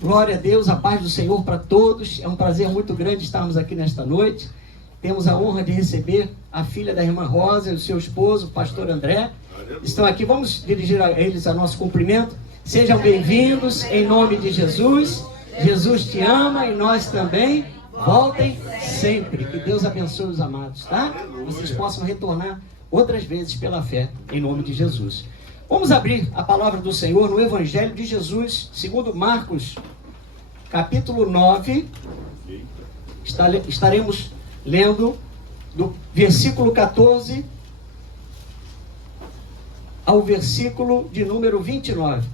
Glória a Deus, a paz do Senhor para todos. É um prazer muito grande estarmos aqui nesta noite. Temos a honra de receber a filha da irmã Rosa e o seu esposo, o pastor André. Estão aqui, vamos dirigir a eles a nosso cumprimento. Sejam bem-vindos em nome de Jesus. Jesus te ama e nós também. Voltem sempre. Que Deus abençoe os amados, tá? Vocês possam retornar outras vezes pela fé, em nome de Jesus. Vamos abrir a palavra do Senhor no Evangelho de Jesus, segundo Marcos, capítulo 9. Estaremos lendo do versículo 14 ao versículo de número 29.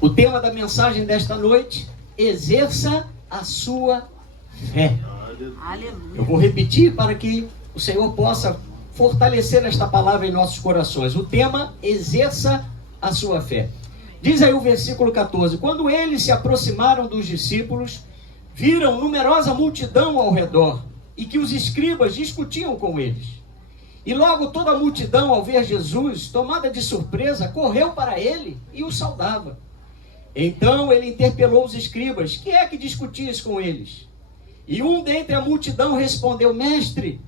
O tema da mensagem desta noite: exerça a sua fé. Eu vou repetir para que o Senhor possa fortalecer esta palavra em nossos corações. O tema: exerça a sua fé. Diz aí o versículo 14: quando eles se aproximaram dos discípulos, viram numerosa multidão ao redor e que os escribas discutiam com eles. E logo toda a multidão, ao ver Jesus, tomada de surpresa, correu para ele e o saudava. Então ele interpelou os escribas: que é que discutias com eles? E um dentre a multidão respondeu: mestre,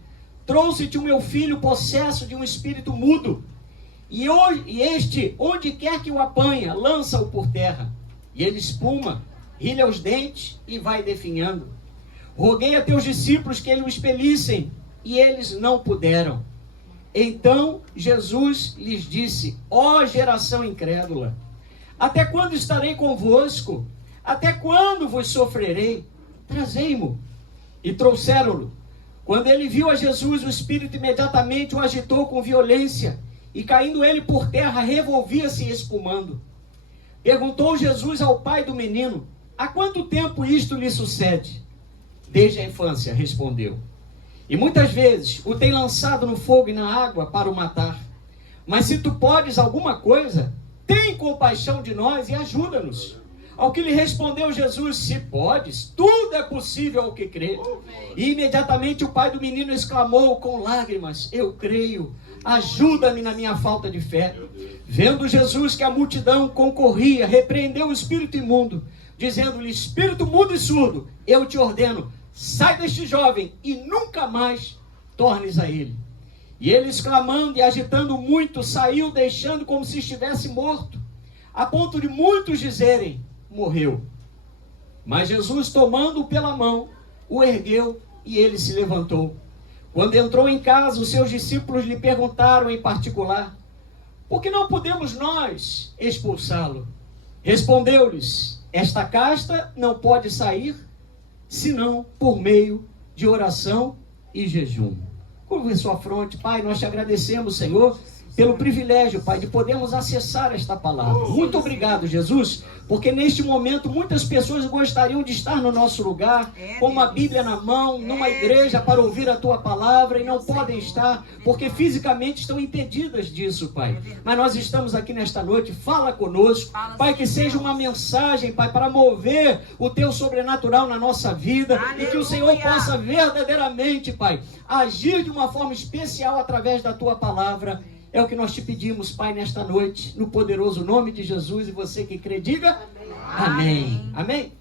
trouxe-te o meu filho possesso de um espírito mudo, e este, onde quer que o apanha, lança-o por terra, e ele espuma, rilha os dentes e vai definhando. Roguei a teus discípulos que ele o expelissem, e eles não puderam. Então Jesus lhes disse: ó geração incrédula, até quando estarei convosco? Até quando vos sofrerei? Trazei-mo. E trouxeram-no. Quando ele viu a Jesus, o espírito imediatamente o agitou com violência, e caindo ele por terra, revolvia-se espumando. Perguntou Jesus ao pai do menino: há quanto tempo isto lhe sucede? Desde a infância, respondeu. E muitas vezes o tem lançado no fogo e na água para o matar. Mas se tu podes alguma coisa, tem compaixão de nós e ajuda-nos. Ao que lhe respondeu Jesus: se podes, tudo é possível ao que crê. E imediatamente o pai do menino exclamou com lágrimas: eu creio, ajuda-me na minha falta de fé. Vendo Jesus que a multidão concorria, repreendeu o espírito imundo, dizendo-lhe: espírito mudo e surdo, eu te ordeno, sai deste jovem e nunca mais tornes a ele. E ele, exclamando e agitando muito, saiu, deixando como se estivesse morto, a ponto de muitos dizerem: morreu. Mas Jesus, tomando-o pela mão, o ergueu e ele se levantou. Quando entrou em casa, os seus discípulos lhe perguntaram em particular: por que não podemos nós expulsá-lo? Respondeu-lhes: esta casta não pode sair, senão por meio de oração e jejum. Curva sua fronte. Pai, nós te agradecemos, Senhor, pelo privilégio, Pai, de podermos acessar esta palavra. Muito obrigado, Jesus, porque neste momento muitas pessoas gostariam de estar no nosso lugar, com uma Bíblia na mão, numa igreja para ouvir a tua palavra, e não podem estar, porque fisicamente estão impedidas disso, Pai. Mas nós estamos aqui nesta noite, fala conosco, Pai, que seja uma mensagem, Pai, para mover o teu sobrenatural na nossa vida, e que o Senhor possa verdadeiramente, Pai, agir de uma forma especial através da tua palavra. É o que nós te pedimos, Pai, nesta noite, no poderoso nome de Jesus. E você que crê, diga amém. Amém.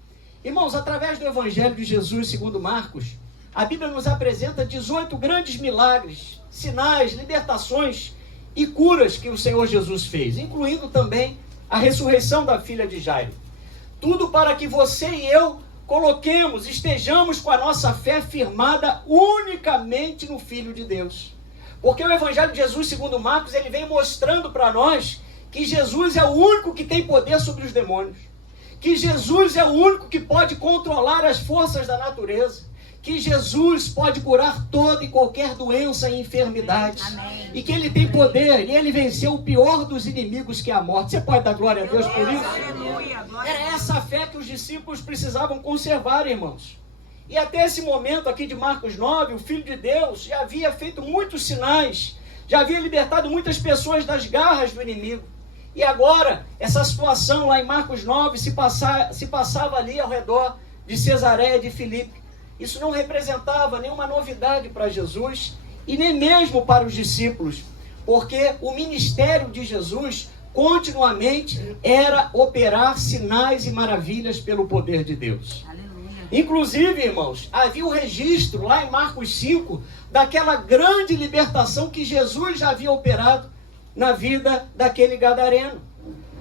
Irmãos, através do Evangelho de Jesus segundo Marcos, a Bíblia nos apresenta 18 grandes milagres, sinais, libertações e curas que o Senhor Jesus fez, incluindo também a ressurreição da filha de Jairo. Tudo para que você e eu estejamos com a nossa fé firmada unicamente no Filho de Deus. Porque o Evangelho de Jesus segundo Marcos, ele vem mostrando para nós que Jesus é o único que tem poder sobre os demônios, que Jesus é o único que pode controlar as forças da natureza, que Jesus pode curar toda e qualquer doença e enfermidade. Amém. E que ele tem poder, e ele venceu o pior dos inimigos, que é a morte. Você pode dar glória a Deus por isso? Era essa fé que os discípulos precisavam conservar, irmãos. E até esse momento aqui de Marcos 9, o Filho de Deus já havia feito muitos sinais, já havia libertado muitas pessoas das garras do inimigo. E agora, essa situação lá em Marcos 9 se passava ali ao redor de Cesareia de Filipe. Isso não representava nenhuma novidade para Jesus e nem mesmo para os discípulos, porque o ministério de Jesus continuamente era operar sinais e maravilhas pelo poder de Deus. Inclusive, irmãos, havia o registro lá em Marcos 5 daquela grande libertação que Jesus já havia operado na vida daquele gadareno.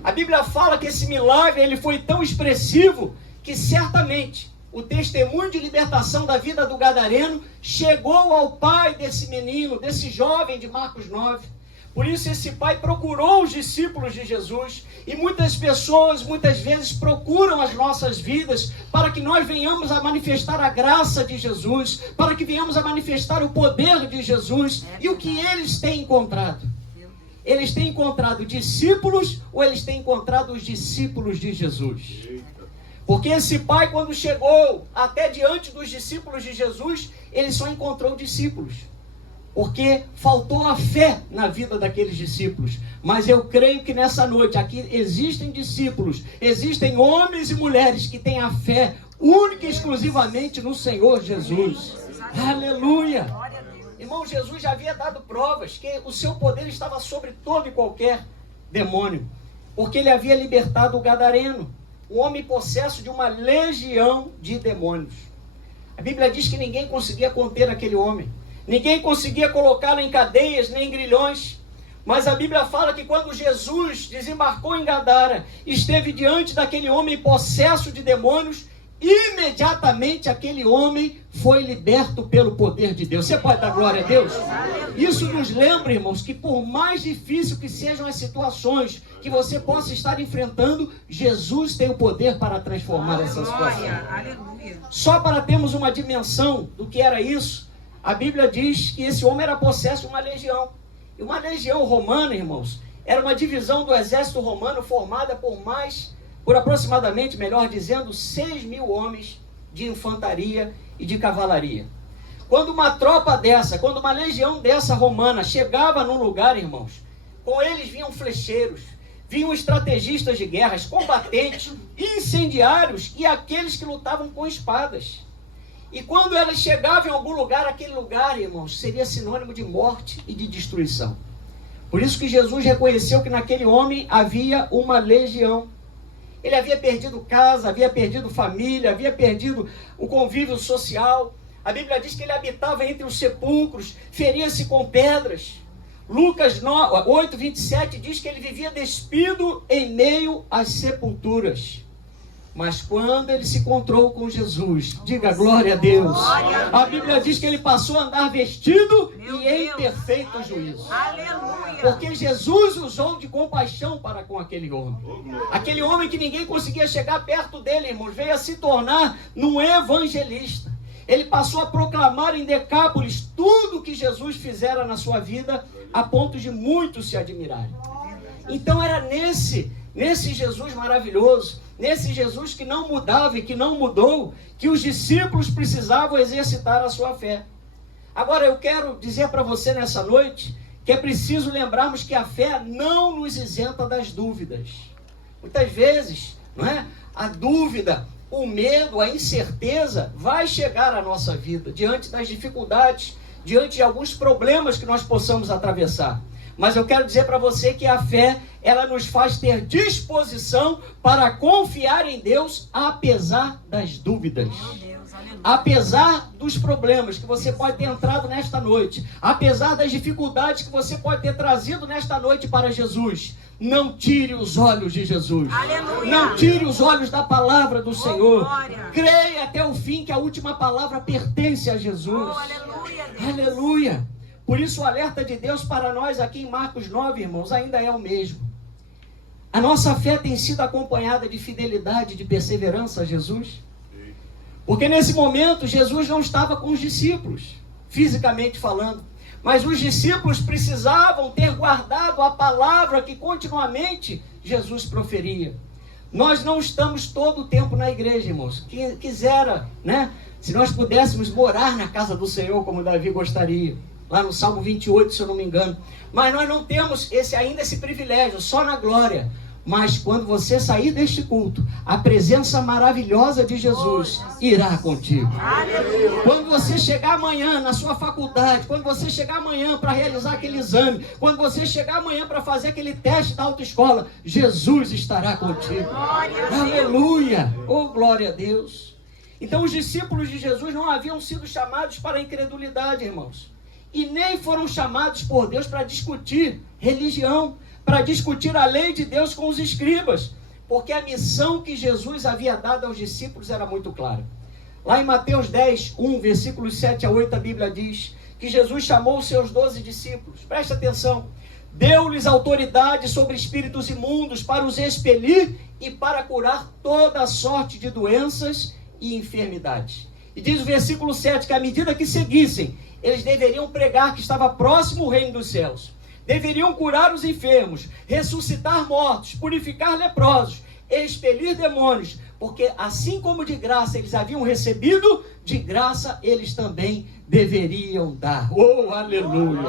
A Bíblia fala que esse milagre ele foi tão expressivo que certamente o testemunho de libertação da vida do gadareno chegou ao pai desse menino, desse jovem de Marcos 9. Por isso esse pai procurou os discípulos de Jesus. E muitas pessoas, muitas vezes, procuram as nossas vidas para que nós venhamos a manifestar a graça de Jesus, para que venhamos a manifestar o poder de Jesus. E o que eles têm encontrado? Eles têm encontrado discípulos ou eles têm encontrado os discípulos de Jesus? Porque esse pai, quando chegou até diante dos discípulos de Jesus, ele só encontrou discípulos. Porque faltou a fé na vida daqueles discípulos. Mas eu creio que nessa noite aqui existem discípulos, existem homens e mulheres que têm a fé única e exclusivamente no Senhor Jesus. Aleluia! Irmão, Jesus já havia dado provas que o seu poder estava sobre todo e qualquer demônio. Porque ele havia libertado o gadareno, um homem possesso de uma legião de demônios. A Bíblia diz que ninguém conseguia conter aquele homem. Ninguém conseguia colocá-lo em cadeias, nem em grilhões. Mas a Bíblia fala que quando Jesus desembarcou em Gadara, esteve diante daquele homem possesso de demônios, imediatamente aquele homem foi liberto pelo poder de Deus. Você pode dar glória a Deus? Isso nos lembra, irmãos, que por mais difícil que sejam as situações que você possa estar enfrentando, Jesus tem o poder para transformar essa situação. Só para termos uma dimensão do que era isso, a Bíblia diz que esse homem era possesso de uma legião. E uma legião romana, irmãos, era uma divisão do exército romano formada por aproximadamente, melhor dizendo, 6.000 homens de infantaria e de cavalaria. Quando uma tropa dessa, quando uma legião dessa romana chegava num lugar, irmãos, com eles vinham flecheiros, vinham estrategistas de guerras, combatentes, incendiários e aqueles que lutavam com espadas. E quando elas chegavam em algum lugar, aquele lugar, irmãos, seria sinônimo de morte e de destruição. Por isso que Jesus reconheceu que naquele homem havia uma legião. Ele havia perdido casa, havia perdido família, havia perdido o convívio social. A Bíblia diz que ele habitava entre os sepulcros, feria-se com pedras. Lucas 8:27 diz que ele vivia despido em meio às sepulturas. Mas quando ele se encontrou com Jesus, diga glória a Deus. A Bíblia diz que ele passou a andar vestido e em perfeito juízo. Porque Jesus usou de compaixão para com aquele homem. Aquele homem que ninguém conseguia chegar perto dele, irmãos, veio a se tornar um evangelista. Ele passou a proclamar em Decápolis tudo o que Jesus fizera na sua vida, a ponto de muitos se admirarem. Então era nesse Jesus maravilhoso, nesse Jesus que não mudava e que não mudou, que os discípulos precisavam exercitar a sua fé. Agora eu quero dizer para você nessa noite que é preciso lembrarmos que a fé não nos isenta das dúvidas. Muitas vezes, não é? A dúvida, o medo, a incerteza vai chegar à nossa vida diante das dificuldades, diante de alguns problemas que nós possamos atravessar. Mas eu quero dizer para você que a fé, ela nos faz ter disposição para confiar em Deus, apesar das dúvidas. Apesar dos problemas que você pode ter entrado nesta noite, apesar das dificuldades que você pode ter trazido nesta noite para Jesus, não tire os olhos de Jesus. Aleluia. Não tire os olhos da palavra do Senhor. Glória. Creia até o fim que a última palavra pertence a Jesus. Aleluia, aleluia. Por isso o alerta de Deus para nós aqui em Marcos 9, irmãos, ainda é o mesmo. A nossa fé tem sido acompanhada de fidelidade, de perseverança a Jesus. Porque nesse momento Jesus não estava com os discípulos, fisicamente falando. Mas os discípulos precisavam ter guardado a palavra que continuamente Jesus proferia. Nós não estamos todo o tempo na igreja, irmãos. Quem quisera, né? Se nós pudéssemos morar na casa do Senhor como Davi gostaria. Lá no Salmo 28, se eu não me engano. Mas nós não temos ainda esse privilégio, só na glória. Mas quando você sair deste culto, a presença maravilhosa de Jesus irá contigo. Quando você chegar amanhã na sua faculdade, quando você chegar amanhã para realizar aquele exame, quando você chegar amanhã para fazer aquele teste da autoescola, Jesus estará contigo. Aleluia! Oh, glória a Deus! Então os discípulos de Jesus não haviam sido chamados para a incredulidade, irmãos. E nem foram chamados por Deus para discutir religião, para discutir a lei de Deus com os escribas, porque a missão que Jesus havia dado aos discípulos era muito clara. Lá em Mateus 10, 1, versículos 7 a 8, a Bíblia diz que Jesus chamou os seus 12 discípulos. Presta atenção. Deu-lhes autoridade sobre espíritos imundos para os expelir e para curar toda a sorte de doenças e enfermidades. E diz o versículo 7 que à medida que seguissem, eles deveriam pregar que estava próximo o reino dos céus. Deveriam curar os enfermos, ressuscitar mortos, purificar leprosos, expelir demônios, porque assim como de graça eles haviam recebido, de graça eles também deveriam dar. Oh, aleluia!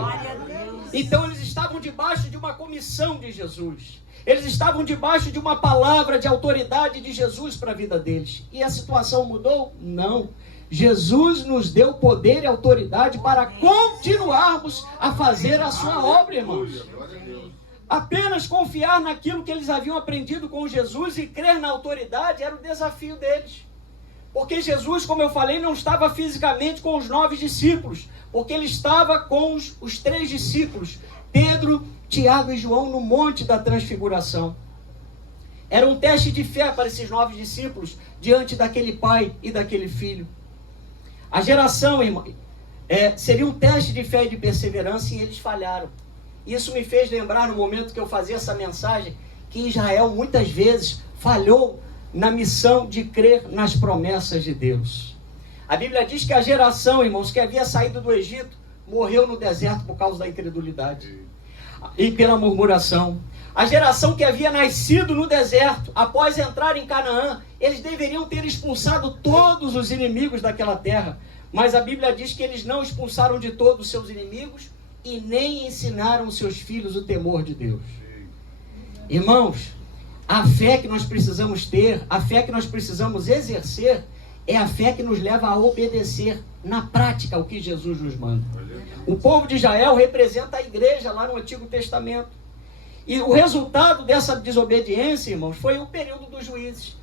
Então eles estavam debaixo de uma comissão de Jesus. Eles estavam debaixo de uma palavra de autoridade de Jesus para a vida deles. E a situação mudou? Não. Jesus nos deu poder e autoridade para continuarmos a fazer a sua obra, irmãos. Apenas confiar naquilo que eles haviam aprendido com Jesus e crer na autoridade era o desafio deles. Porque Jesus, como eu falei, não estava fisicamente com os 9 discípulos, porque ele estava com os 3 discípulos, Pedro, Tiago e João, no Monte da Transfiguração. Era um teste de fé para esses 9 discípulos, diante daquele pai e daquele filho. A geração, irmão, seria um teste de fé e de perseverança, e eles falharam. Isso me fez lembrar, no momento que eu fazia essa mensagem, que Israel muitas vezes falhou na missão de crer nas promessas de Deus. A Bíblia diz que a geração, irmãos, que havia saído do Egito, morreu no deserto por causa da incredulidade e pela murmuração. A geração que havia nascido no deserto, após entrar em Canaã, eles deveriam ter expulsado todos os inimigos daquela terra. Mas a Bíblia diz que eles não expulsaram de todos os seus inimigos e nem ensinaram seus filhos o temor de Deus. Irmãos, a fé que nós precisamos ter, a fé que nós precisamos exercer, é a fé que nos leva a obedecer na prática o que Jesus nos manda. O povo de Israel representa a igreja lá no Antigo Testamento. E o resultado dessa desobediência, irmãos, foi o período dos juízes.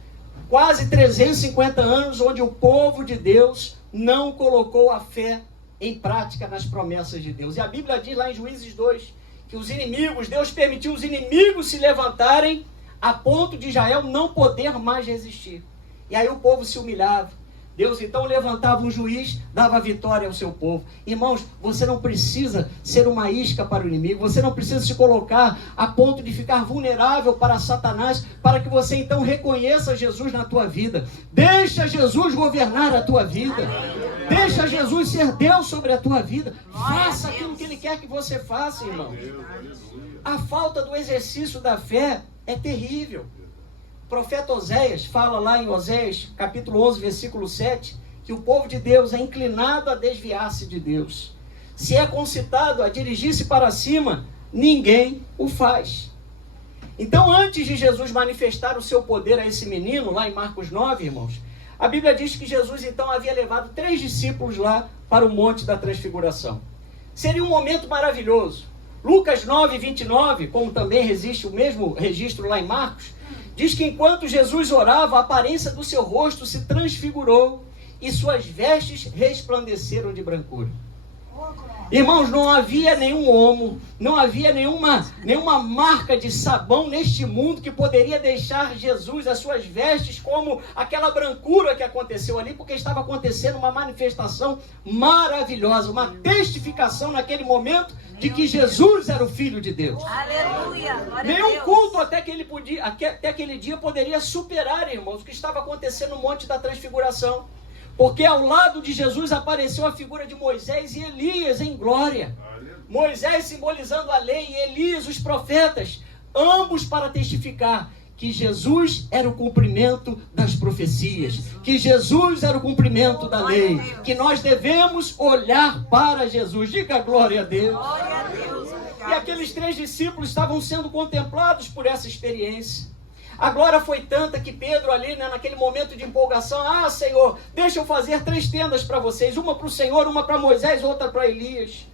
Quase 350 anos onde o povo de Deus não colocou a fé em prática nas promessas de Deus. E a Bíblia diz lá em Juízes 2, que os inimigos, Deus permitiu os inimigos se levantarem a ponto de Israel não poder mais resistir. E aí o povo se humilhava. Deus então levantava um juiz, dava vitória ao seu povo. Irmãos, você não precisa ser uma isca para o inimigo, você não precisa se colocar a ponto de ficar vulnerável para Satanás, para que você então reconheça Jesus na tua vida. Deixa Jesus governar a tua vida. Deixa Jesus ser Deus sobre a tua vida. Faça aquilo que Ele quer que você faça, irmão. A falta do exercício da fé é terrível. O profeta Oséias fala lá em Oséias, capítulo 11, versículo 7, que o povo de Deus é inclinado a desviar-se de Deus. Se é concitado a dirigir-se para cima, ninguém o faz. Então, antes de Jesus manifestar o seu poder a esse menino, lá em Marcos 9, irmãos, a Bíblia diz que Jesus então havia levado 3 discípulos lá para o Monte da Transfiguração. Seria um momento maravilhoso. Lucas 9, 29, como também existe o mesmo registro lá em Marcos, diz que enquanto Jesus orava, a aparência do seu rosto se transfigurou e suas vestes resplandeceram de brancura. Irmãos, não havia nenhum homo, não havia nenhuma marca de sabão neste mundo que poderia deixar Jesus, as suas vestes, como aquela brancura que aconteceu ali, porque estava acontecendo uma manifestação maravilhosa, uma testificação naquele momento de que Jesus era o Filho de Deus. Aleluia! Nenhum culto até aquele dia poderia superar, irmãos, o que estava acontecendo no Monte da Transfiguração. Porque ao lado de Jesus apareceu a figura de Moisés e Elias em glória. Moisés simbolizando a lei e Elias os profetas, ambos para testificar que Jesus era o cumprimento das profecias, que Jesus era o cumprimento da lei, que nós devemos olhar para Jesus. Diga glória a Deus. E aqueles 3 discípulos estavam sendo contemplados por essa experiência. A glória foi tanta que Pedro ali, né, naquele momento de empolgação, Senhor, deixa eu fazer 3 tendas para vocês, uma para o Senhor, uma para Moisés, outra para Elias.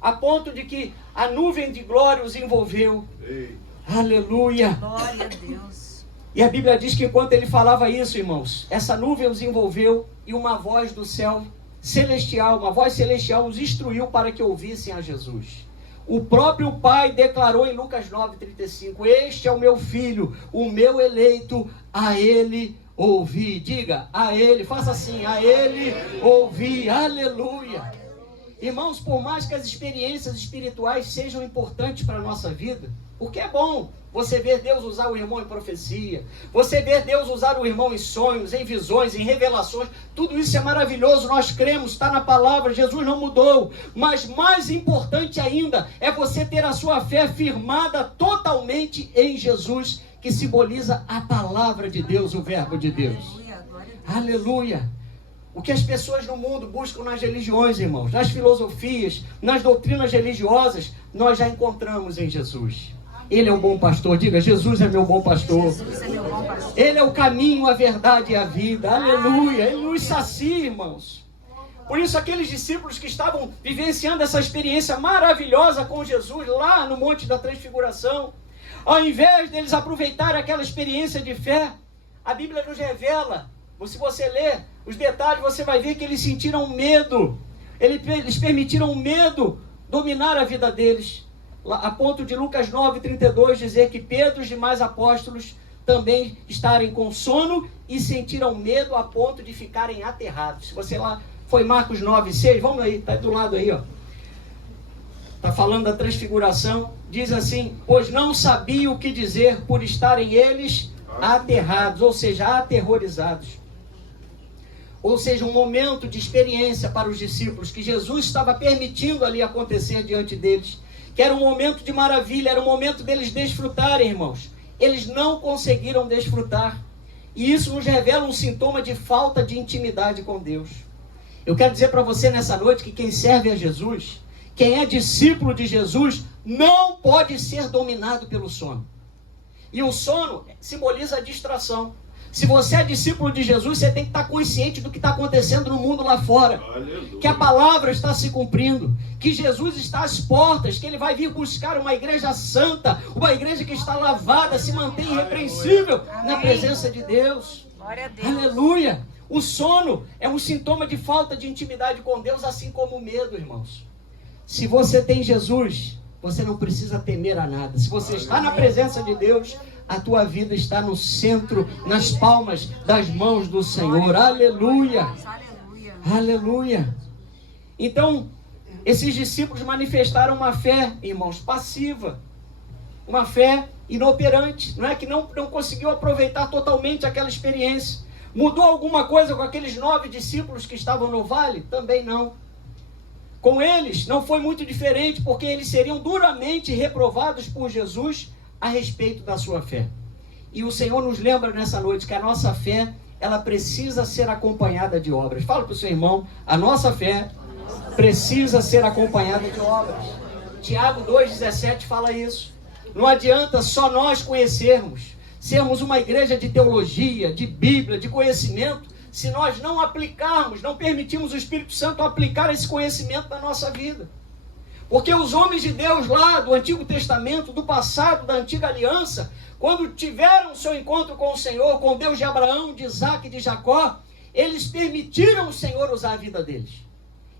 A ponto de que a nuvem de glória os envolveu. Ei. Aleluia. Glória a Deus. E a Bíblia diz que enquanto ele falava isso, irmãos, essa nuvem os envolveu e uma voz do céu celestial, uma voz celestial os instruiu para que ouvissem a Jesus. O próprio Pai declarou em Lucas 9:35, este é o meu filho, o meu eleito, a ele ouvi. Diga, a ele, faça assim, a ele ouvi. Aleluia. Irmãos, por mais que as experiências espirituais sejam importantes para a nossa vida, porque é bom você ver Deus usar o irmão em profecia, você ver Deus usar o irmão em sonhos, em visões, em revelações, tudo isso é maravilhoso, nós cremos, está na palavra, Jesus não mudou, mas mais importante ainda é você ter a sua fé firmada totalmente em Jesus, que simboliza a palavra de Deus, o verbo de Deus. Aleluia. O que as pessoas no mundo buscam nas religiões, irmãos, nas filosofias, nas doutrinas religiosas, nós já encontramos em Jesus. Ele é um bom pastor. Diga, Jesus é meu bom pastor. Jesus é meu bom pastor. Ele é o caminho, a verdade e a vida. Aleluia. Ele nos sacia, irmãos. Por isso, aqueles discípulos que estavam vivenciando essa experiência maravilhosa com Jesus lá no Monte da Transfiguração, ao invés deles aproveitarem aquela experiência de fé, a Bíblia nos revela, se você ler os detalhes, você vai ver que eles sentiram medo. Eles permitiram o medo dominar a vida deles. A ponto de Lucas 9:32 dizer que Pedro e os demais apóstolos também estarem com sono e sentiram medo a ponto de ficarem aterrados. Se você lá foi Marcos 9:6, vamos aí, está do lado aí, ó. Está falando da transfiguração. Diz assim, pois não sabiam o que dizer por estarem eles aterrados, ou seja, aterrorizados. Ou seja, um momento de experiência para os discípulos, que Jesus estava permitindo ali acontecer diante deles, que era um momento de maravilha, era um momento deles desfrutarem, irmãos. Eles não conseguiram desfrutar. E isso nos revela um sintoma de falta de intimidade com Deus. Eu quero dizer para você nessa noite que quem serve a Jesus, quem é discípulo de Jesus, não pode ser dominado pelo sono. E o sono simboliza a distração. Se você é discípulo de Jesus, você tem que estar consciente do que está acontecendo no mundo lá fora. Aleluia. Que a palavra está se cumprindo, que Jesus está às portas, que ele vai vir buscar uma igreja santa, uma igreja que está lavada, se mantém irrepreensível na presença de Deus. Glória a Deus. Aleluia. O sono é um sintoma de falta de intimidade com Deus, assim como o medo, irmãos. Se você tem Jesus, você não precisa temer a nada. Se você está na presença de Deus, a tua vida está no centro, nas palmas das mãos do Senhor. Aleluia. Aleluia. Então, esses discípulos manifestaram uma fé, irmãos, passiva. Uma fé inoperante. Não é que não conseguiu aproveitar totalmente aquela experiência. Mudou alguma coisa com aqueles 9 discípulos que estavam no vale? Também não. Com eles não foi muito diferente, porque eles seriam duramente reprovados por Jesus a respeito da sua fé. E o Senhor nos lembra nessa noite que a nossa fé, ela precisa ser acompanhada de obras. Fala para o seu irmão, a nossa fé precisa ser acompanhada de obras. Tiago 2,17 fala isso. Não adianta só nós conhecermos, sermos uma igreja de teologia, de Bíblia, de conhecimento, se nós não aplicarmos, não permitirmos o Espírito Santo aplicar esse conhecimento na nossa vida. Porque os homens de Deus lá do Antigo Testamento, do passado, da Antiga Aliança, quando tiveram seu encontro com o Senhor, com o Deus de Abraão, de Isaac e de Jacó, eles permitiram o Senhor usar a vida deles.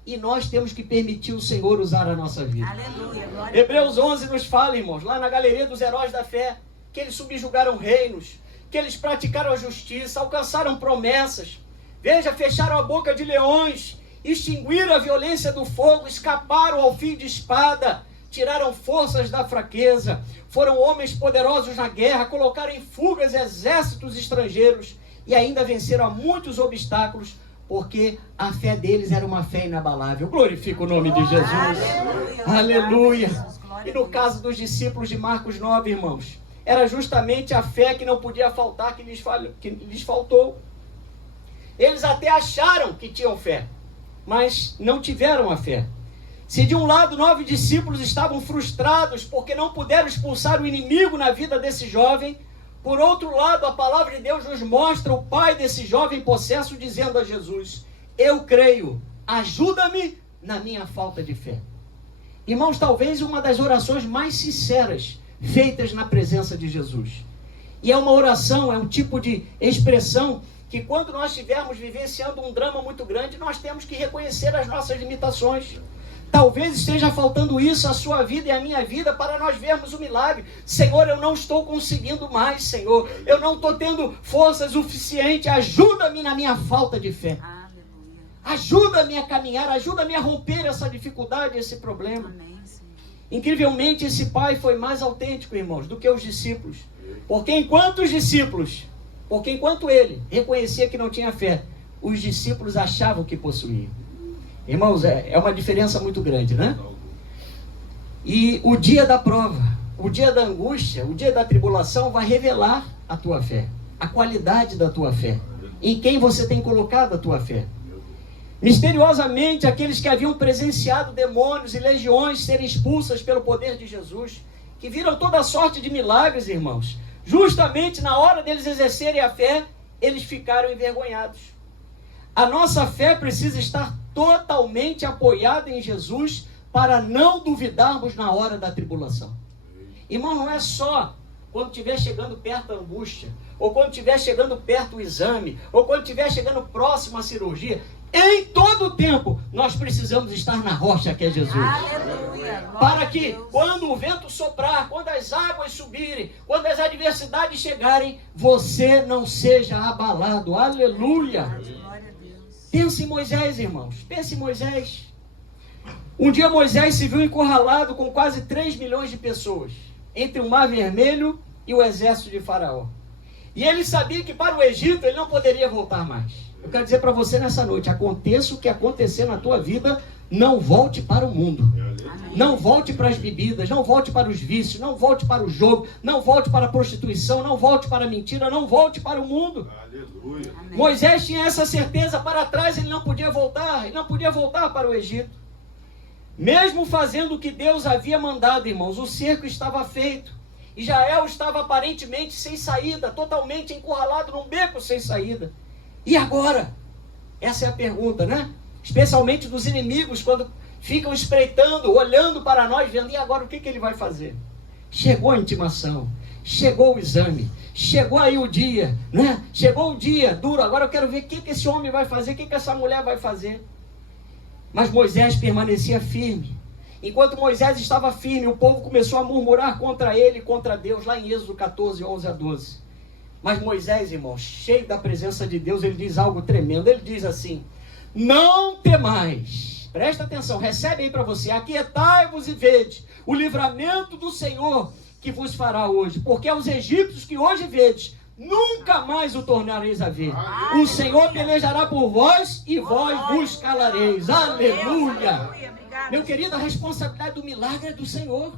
E nós temos que permitir o Senhor usar a nossa vida. Aleluia, glória. Hebreus 11 nos fala, irmãos, lá na galeria dos heróis da fé, que eles subjugaram reinos, que eles praticaram a justiça, alcançaram promessas. Veja, fecharam a boca de leões, extinguiram a violência do fogo, escaparam ao fio de espada, tiraram forças da fraqueza, foram homens poderosos na guerra, colocaram em fugas exércitos estrangeiros e ainda venceram a muitos obstáculos, porque a fé deles era uma fé inabalável. Glorifica o nome de Jesus. Aleluia. Aleluia. E no caso dos discípulos de Marcos 9, irmãos, era justamente a fé que não podia faltar, que lhes faltou. Eles até acharam que tinham fé, mas não tiveram a fé. Se de um lado 9 discípulos estavam frustrados porque não puderam expulsar o inimigo na vida desse jovem, por outro lado, a palavra de Deus nos mostra o pai desse jovem possesso dizendo a Jesus: eu creio, ajuda-me na minha falta de fé. Irmãos, talvez uma das orações mais sinceras feitas na presença de Jesus. E é uma oração, é um tipo de expressão que quando nós estivermos vivenciando um drama muito grande, nós temos que reconhecer as nossas limitações. Talvez esteja faltando isso à sua vida e à minha vida para nós vermos o milagre. Senhor, eu não estou conseguindo mais, Senhor. Eu não estou tendo força suficiente. Ajuda-me na minha falta de fé. Ajuda-me a caminhar, ajuda-me a romper essa dificuldade, esse problema. Incrivelmente, esse pai foi mais autêntico, irmãos, do que os discípulos. Porque enquanto ele reconhecia que não tinha fé, os discípulos achavam que possuíam. Irmãos, é uma diferença muito grande, né? E o dia da prova, o dia da angústia, o dia da tribulação vai revelar a tua fé, a qualidade da tua fé, em quem você tem colocado a tua fé. Misteriosamente, aqueles que haviam presenciado demônios e legiões serem expulsas pelo poder de Jesus, que viram toda sorte de milagres, irmãos, justamente na hora deles exercerem a fé, eles ficaram envergonhados. A nossa fé precisa estar totalmente apoiada em Jesus para não duvidarmos na hora da tribulação. Irmão, não é só quando estiver chegando perto a angústia, ou quando estiver chegando perto o exame, ou quando estiver chegando próximo à cirurgia. Em todo o tempo, nós precisamos estar na rocha que é Jesus. Aleluia. Para que, quando o vento soprar, quando as águas subirem, quando as adversidades chegarem, você não seja abalado. Aleluia. Pense em Moisés, irmãos. Pense em Moisés. Um dia Moisés se viu encurralado com quase 3 milhões de pessoas, entre o Mar Vermelho e o exército de Faraó. E ele sabia que para o Egito ele não poderia voltar mais. Eu quero dizer para você nessa noite, aconteça o que acontecer na tua vida, não volte para o mundo. Não volte para as bebidas, não volte para os vícios, não volte para o jogo, não volte para a prostituição, não volte para a mentira, não volte para o mundo. Aleluia. Moisés tinha essa certeza, para trás ele não podia voltar para o Egito. Mesmo fazendo o que Deus havia mandado, irmãos, o cerco estava feito. Israel estava aparentemente sem saída, totalmente encurralado num beco sem saída. E agora? Essa é a pergunta, né? Especialmente dos inimigos, quando ficam espreitando, olhando para nós, vendo, e agora o que ele vai fazer? Chegou a intimação, chegou o exame, chegou aí o dia, né? Chegou o dia duro, agora eu quero ver o que esse homem vai fazer, o que essa mulher vai fazer. Mas Moisés permanecia firme. Enquanto Moisés estava firme, o povo começou a murmurar contra ele e contra Deus, lá em Êxodo 14, 11 a 12. Mas Moisés, irmãos, cheio da presença de Deus, ele diz algo tremendo. Ele diz assim: não temais. Presta atenção, recebe aí para você. Aquietai-vos e vede o livramento do Senhor que vos fará hoje. Porque aos egípcios que hoje vedes, nunca mais o tornareis a ver. O Senhor pelejará por vós e vós vos calareis. Aleluia. Meu querido, a responsabilidade do milagre é do Senhor.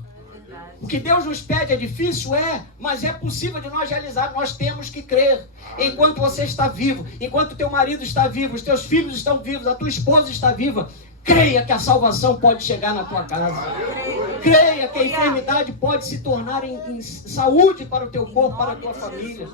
O que Deus nos pede é difícil? É, mas é possível de nós realizar. Nós temos que crer. Enquanto você está vivo, enquanto teu marido está vivo, os teus filhos estão vivos, a tua esposa está viva, creia que a salvação pode chegar na tua casa. Creia que a enfermidade pode se tornar em saúde para o teu corpo, para a tua família.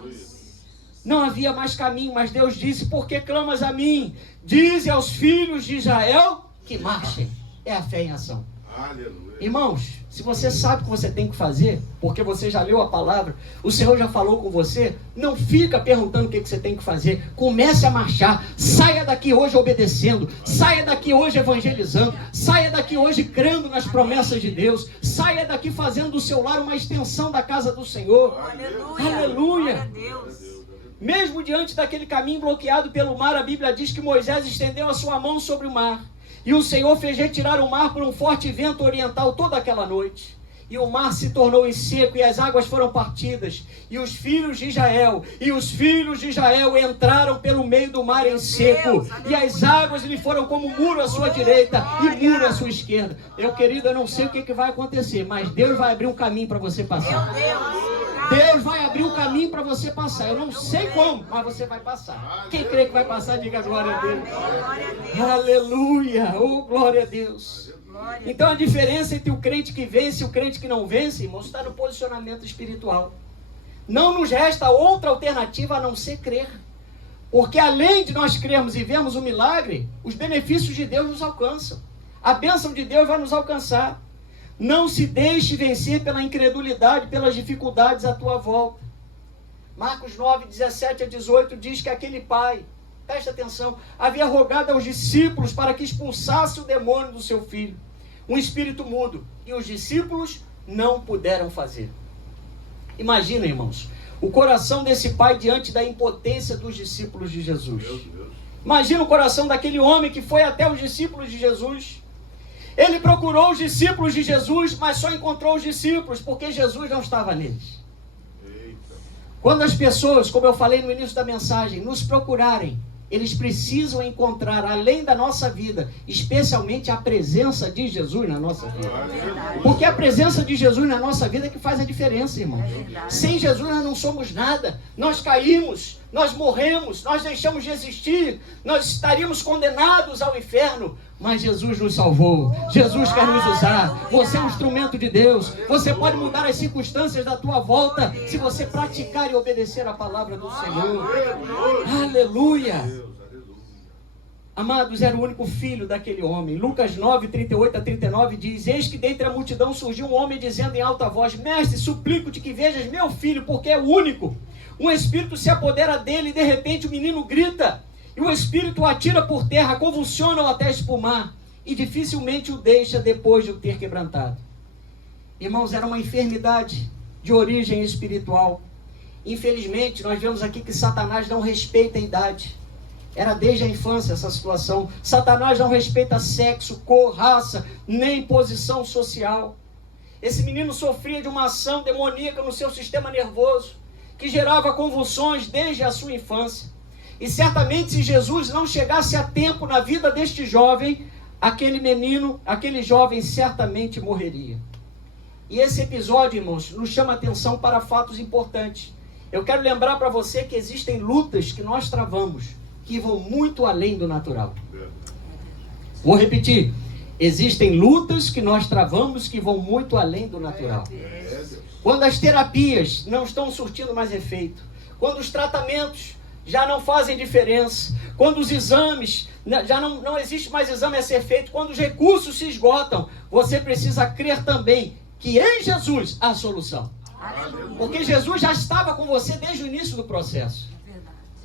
Não havia mais caminho, mas Deus disse: por que clamas a mim? Dize aos filhos de Israel que marchem. É a fé em ação. Aleluia. Irmãos, se você sabe o que você tem que fazer, porque você já leu a palavra, o Senhor já falou com você, não fica perguntando o que você tem que fazer. Comece a marchar. Saia daqui hoje obedecendo. Saia daqui hoje evangelizando. Saia daqui hoje crendo nas promessas de Deus. Saia daqui fazendo do seu lar uma extensão da casa do Senhor. Aleluia. Aleluia. Glória a Deus. Mesmo diante daquele caminho bloqueado pelo mar, a Bíblia diz que Moisés estendeu a sua mão sobre o mar. E o Senhor fez retirar o mar por um forte vento oriental toda aquela noite. E o mar se tornou em seco e as águas foram partidas. E os filhos de Israel entraram pelo meio do mar em seco. E as águas lhe foram como muro à sua direita e muro à sua esquerda. Meu querido, eu não sei o que vai acontecer, mas Deus vai abrir um caminho para você passar. Deus vai abrir um caminho para você passar. Eu não sei como, mas você vai passar. Quem crê que vai passar, diga glória a Deus. Aleluia. Oh, glória a Deus. Então a diferença entre o crente que vence e o crente que não vence, irmãos, está no posicionamento espiritual. Não nos resta outra alternativa a não ser crer. Porque além de nós crermos e vermos o milagre, os benefícios de Deus nos alcançam. A bênção de Deus vai nos alcançar. Não se deixe vencer pela incredulidade, pelas dificuldades à tua volta. Marcos 9, 17 a 18 diz que aquele pai, presta atenção, havia rogado aos discípulos para que expulsasse o demônio do seu filho, um espírito mudo, e os discípulos não puderam fazer. Imagina, irmãos, o coração desse pai diante da impotência dos discípulos de Jesus. Imagina o coração daquele homem que foi até os discípulos de Jesus. Ele procurou os discípulos de Jesus, mas só encontrou os discípulos, porque Jesus não estava neles. Quando as pessoas, como eu falei no início da mensagem, nos procurarem, eles precisam encontrar, além da nossa vida, especialmente a presença de Jesus na nossa vida. Porque a presença de Jesus na nossa vida é que faz a diferença, irmão. Sem Jesus nós não somos nada. Nós caímos, nós morremos, nós deixamos de existir, nós estaríamos condenados ao inferno. Mas Jesus nos salvou, Jesus quer nos usar. Você é um instrumento de Deus. Você pode mudar as circunstâncias da tua volta se você praticar e obedecer a palavra do Senhor. Aleluia! Amados, era o único filho daquele homem. Lucas 9, 38 a 39 diz: eis que dentre a multidão surgiu um homem dizendo em alta voz: mestre, suplico-te que vejas meu filho, porque é o único. Um espírito se apodera dele e de repente o menino grita. E o espírito o atira por terra, convulsiona-o até espumar, e dificilmente o deixa depois de o ter quebrantado. Irmãos, era uma enfermidade de origem espiritual. Infelizmente, nós vemos aqui que Satanás não respeita a idade. Era desde a infância essa situação. Satanás não respeita sexo, cor, raça, nem posição social. Esse menino sofria de uma ação demoníaca no seu sistema nervoso, que gerava convulsões desde a sua infância. E certamente se Jesus não chegasse a tempo na vida deste jovem, aquele menino, aquele jovem certamente morreria. E esse episódio, irmãos, nos chama a atenção para fatos importantes. Eu quero lembrar para você que existem lutas que nós travamos, que vão muito além do natural. Vou repetir. Existem lutas que nós travamos que vão muito além do natural. Quando as terapias não estão surtindo mais efeito, quando os tratamentos já não fazem diferença, quando os exames, já não existe mais exame a ser feito, quando os recursos se esgotam, você precisa crer também que em Jesus há solução. Porque Jesus já estava com você desde o início do processo.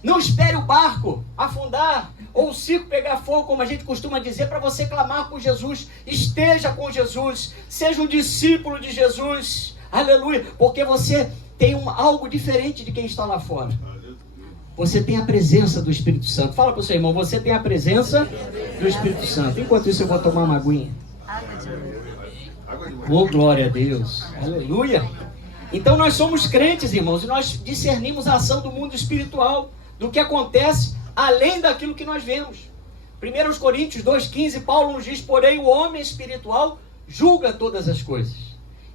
Não espere o barco afundar ou o circo pegar fogo, como a gente costuma dizer, para você clamar por Jesus. Esteja com Jesus, seja um discípulo de Jesus. Aleluia, porque você tem algo diferente de quem está lá fora. Você tem a presença do Espírito Santo. Fala para o seu irmão, você tem a presença do Espírito Santo. Enquanto isso eu vou tomar uma aguinha. Oh, glória a Deus. Aleluia. Então nós somos crentes, irmãos, e nós discernimos a ação do mundo espiritual, do que acontece além daquilo que nós vemos. 1 Coríntios 2,15, Paulo nos diz: porém o homem espiritual julga todas as coisas.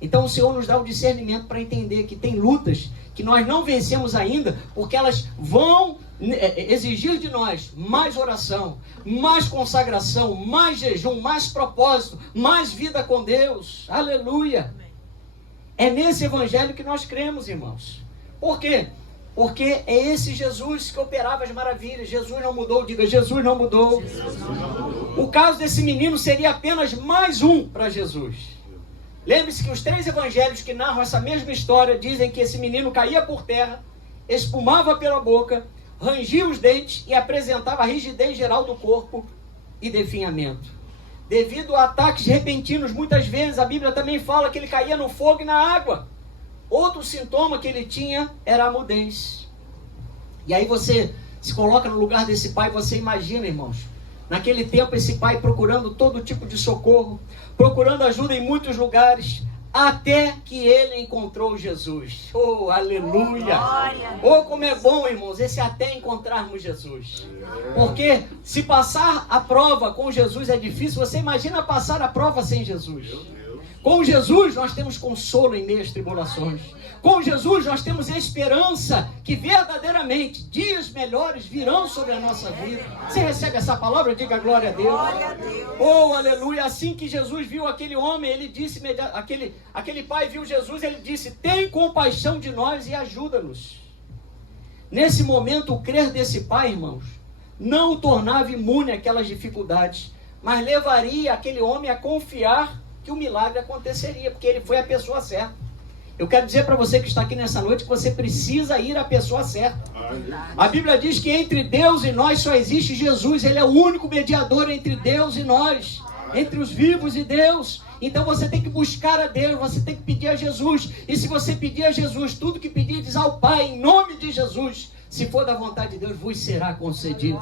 Então o Senhor nos dá o discernimento para entender que tem lutas que nós não vencemos ainda, porque elas vão exigir de nós mais oração, mais consagração, mais jejum, mais propósito, mais vida com Deus. Aleluia! É nesse evangelho que nós cremos, irmãos. Por quê? Porque é esse Jesus que operava as maravilhas. Jesus não mudou, diga, Jesus não mudou. Jesus não mudou. O caso desse menino seria apenas mais um para Jesus. Lembre-se que os 3 evangelhos que narram essa mesma história dizem que esse menino caía por terra, espumava pela boca, rangia os dentes e apresentava rigidez geral do corpo e definhamento. Devido a ataques repentinos, muitas vezes a Bíblia também fala que ele caía no fogo e na água. Outro sintoma que ele tinha era a mudez. E aí você se coloca no lugar desse pai, você imagina, irmãos, naquele tempo esse pai procurando todo tipo de socorro, procurando ajuda em muitos lugares, até que ele encontrou Jesus. Oh, aleluia! Oh, como é bom, irmãos, esse até encontrarmos Jesus. Porque se passar a prova com Jesus é difícil, você imagina passar a prova sem Jesus. Com Jesus nós temos consolo em meio às tribulações. Com Jesus nós temos esperança que verdadeiramente certamente dias melhores virão sobre a nossa vida. Você recebe essa palavra? Diga glória a Deus. Glória a Deus. Oh, aleluia. Assim que Jesus viu aquele homem, ele disse, aquele pai viu Jesus, ele disse: tem compaixão de nós e ajuda-nos. Nesse momento, o crer desse pai, irmãos, não o tornava imune àquelas dificuldades, mas levaria aquele homem a confiar que o milagre aconteceria, porque ele foi a pessoa certa. Eu quero dizer para você que está aqui nessa noite que você precisa ir à pessoa certa. A Bíblia diz que entre Deus e nós só existe Jesus. Ele é o único mediador entre Deus e nós, entre os vivos e Deus. Então você tem que buscar a Deus, você tem que pedir a Jesus. E se você pedir a Jesus, tudo que pedir, diz ao Pai, em nome de Jesus, se for da vontade de Deus, vos será concedido.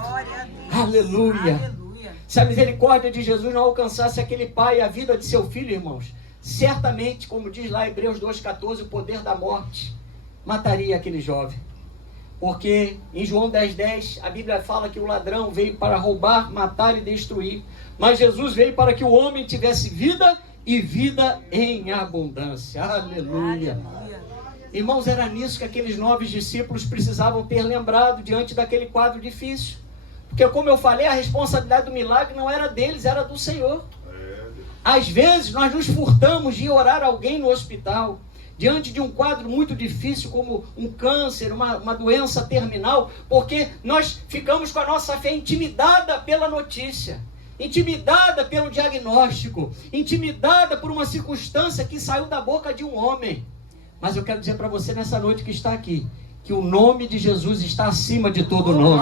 Aleluia. Aleluia. Se a misericórdia de Jesus não alcançasse aquele pai e a vida de seu filho, irmãos, certamente, como diz lá em Hebreus 2,14, o poder da morte mataria aquele jovem. Porque em João 10,10, a Bíblia fala que o ladrão veio para roubar, matar e destruir. Mas Jesus veio para que o homem tivesse vida e vida em abundância. Aleluia. Irmãos, era nisso que aqueles 9 discípulos precisavam ter lembrado diante daquele quadro difícil. Porque, como eu falei, a responsabilidade do milagre não era deles, era do Senhor. Às vezes nós nos furtamos de orar alguém no hospital, diante de um quadro muito difícil, como um câncer, uma doença terminal, porque nós ficamos com a nossa fé intimidada pela notícia, intimidada pelo diagnóstico, intimidada por uma circunstância que saiu da boca de um homem. Mas eu quero dizer para você nessa noite que está aqui, que o nome de Jesus está acima de todo nome.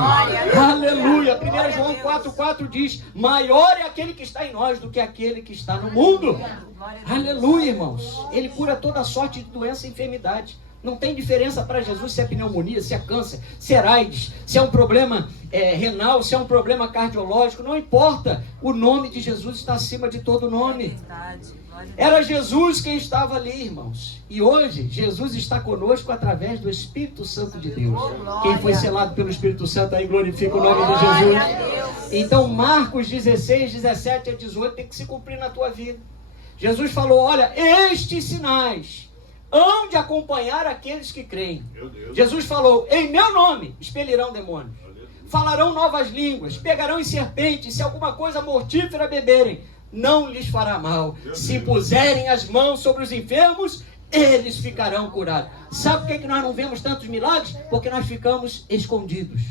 Aleluia. 1 João 4,4 diz: maior é aquele que está em nós do que aquele que está no mundo. Aleluia, irmãos. Ele cura toda sorte de doença e enfermidade. Não tem diferença para Jesus se é pneumonia, se é câncer, se é AIDS, se é um problema renal, se é um problema cardiológico. Não importa. O nome de Jesus está acima de todo nome. Era Jesus quem estava ali, irmãos. E hoje, Jesus está conosco através do Espírito Santo de Deus. Quem foi selado pelo Espírito Santo aí, glorifica o nome de Jesus. Então, Marcos 16, 17 a 18 tem que se cumprir na tua vida. Jesus falou: olha, estes sinais hão de acompanhar aqueles que creem. Jesus falou: em meu nome expelirão demônios, falarão novas línguas, pegarão em serpentes, se alguma coisa mortífera beberem, não lhes fará mal. Se puserem as mãos sobre os enfermos, eles ficarão curados. Sabe por que nós não vemos tantos milagres? Porque nós ficamos escondidos.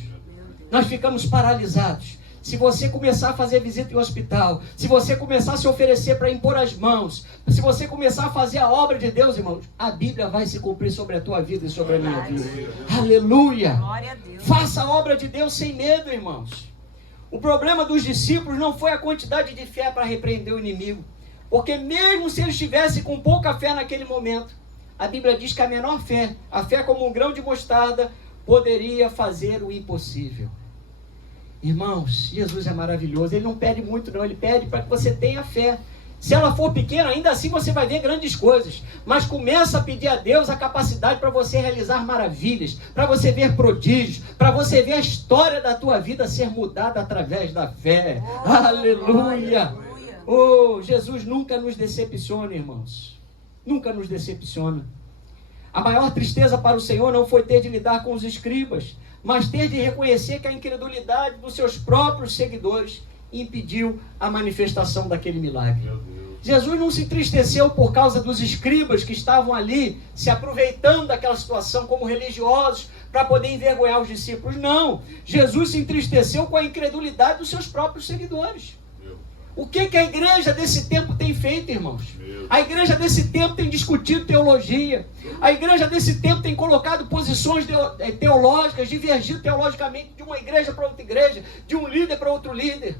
Nós ficamos paralisados. Se você começar a fazer visita em hospital, se você começar a se oferecer para impor as mãos, se você começar a fazer a obra de Deus, irmãos, a Bíblia vai se cumprir sobre a tua vida e sobre a minha vida. Aleluia! Faça a obra de Deus sem medo, irmãos. O problema dos discípulos não foi a quantidade de fé para repreender o inimigo. Porque mesmo se eles estivessem com pouca fé naquele momento, a Bíblia diz que a menor fé, a fé como um grão de mostarda, poderia fazer o impossível. Irmãos, Jesus é maravilhoso. Ele não pede muito não, ele pede para que você tenha fé. Se ela for pequena, ainda assim você vai ver grandes coisas. Mas começa a pedir a Deus a capacidade para você realizar maravilhas, para você ver prodígios, para você ver a história da tua vida ser mudada através da fé. Aleluia! Oh, Jesus nunca nos decepciona, irmãos. Nunca nos decepciona. A maior tristeza para o Senhor não foi ter de lidar com os escribas, mas ter de reconhecer que a incredulidade dos seus próprios seguidores impediu a manifestação daquele milagre. Jesus não se entristeceu por causa dos escribas que estavam ali se aproveitando daquela situação como religiosos para poder envergonhar os discípulos. Não, Jesus se entristeceu com a incredulidade dos seus próprios seguidores. O que a igreja desse tempo tem feito, irmãos? A igreja desse tempo tem discutido teologia. A igreja desse tempo tem colocado posições teológicas, divergido teologicamente de uma igreja para outra igreja, de um líder para outro líder.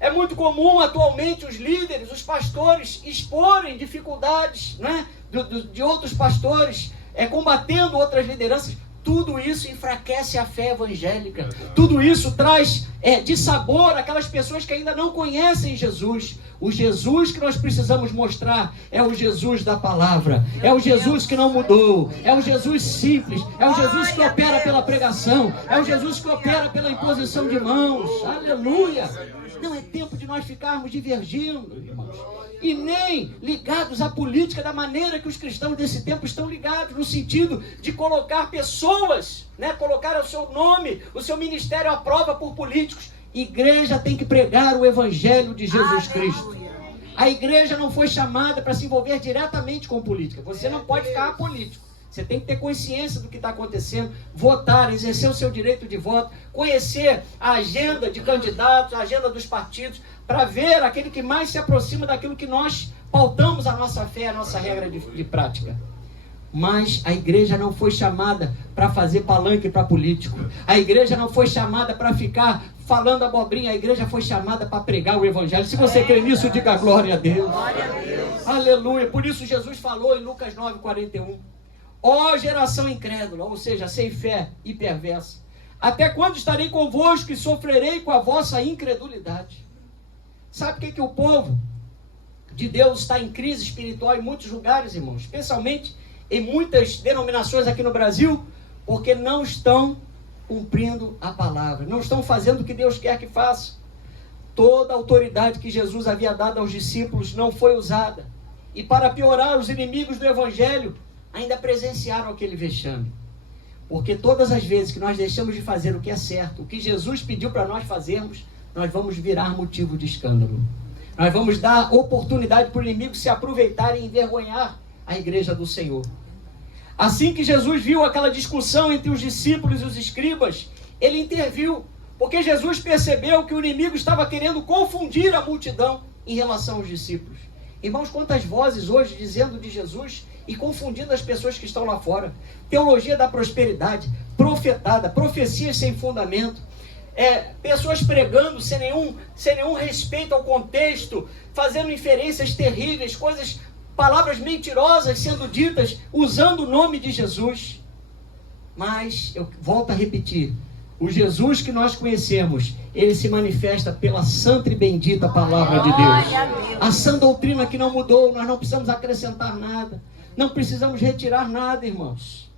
É muito comum atualmente os líderes, os pastores, exporem dificuldades, né, de outros pastores, combatendo outras lideranças. Tudo isso enfraquece a fé evangélica. Tudo isso traz dissabor àquelas pessoas que ainda não conhecem Jesus. O Jesus que nós precisamos mostrar é o Jesus da palavra. É o Jesus que não mudou. É o Jesus simples. É o Jesus que opera pela pregação. É o Jesus que opera pela imposição de mãos. Aleluia! Não é tempo de nós ficarmos divergindo, irmãos. E nem ligados à política da maneira que os cristãos desse tempo estão ligados, no sentido de colocar pessoas pessoas, né, colocaram o seu nome, o seu ministério à prova por políticos. Igreja tem que pregar o evangelho de Jesus Cristo. A igreja não foi chamada para se envolver diretamente com política. Você não pode ficar apolítico. Você tem que ter consciência do que está acontecendo, votar, exercer o seu direito de voto, conhecer a agenda de candidatos, a agenda dos partidos, para ver aquele que mais se aproxima daquilo que nós pautamos a nossa fé, a nossa regra de prática. Mas a igreja não foi chamada para fazer palanque para político. A igreja não foi chamada para ficar falando abobrinha. A igreja foi chamada para pregar o evangelho. Se você crê nisso, diga glória a Deus. Glória a Deus. Aleluia. Por isso Jesus falou em Lucas 9:41. Ó geração incrédula, ou seja, sem fé e perversa, até quando estarei convosco e sofrerei com a vossa incredulidade? Sabe o que o povo de Deus está em crise espiritual em muitos lugares, irmãos? Especialmente em muitas denominações aqui no Brasil, porque não estão cumprindo a palavra, não estão fazendo o que Deus quer que faça. Toda a autoridade que Jesus havia dado aos discípulos não foi usada. E para piorar, os inimigos do evangelho ainda presenciaram aquele vexame. Porque todas as vezes que nós deixamos de fazer o que é certo, o que Jesus pediu para nós fazermos, nós vamos virar motivo de escândalo. Nós vamos dar oportunidade para o inimigo se aproveitar e envergonhar a igreja do Senhor. Assim que Jesus viu aquela discussão entre os discípulos e os escribas, ele interviu, porque Jesus percebeu que o inimigo estava querendo confundir a multidão em relação aos discípulos. Irmãos, quantas vozes hoje dizendo de Jesus e confundindo as pessoas que estão lá fora. Teologia da prosperidade, profetada, profecias sem fundamento, pessoas pregando sem nenhum respeito ao contexto, fazendo inferências terríveis, palavras mentirosas sendo ditas, usando o nome de Jesus. Mas, eu volto a repetir, o Jesus que nós conhecemos, ele se manifesta pela santa e bendita palavra de Deus. A sã doutrina que não mudou, nós não precisamos acrescentar nada, não precisamos retirar nada, irmãos.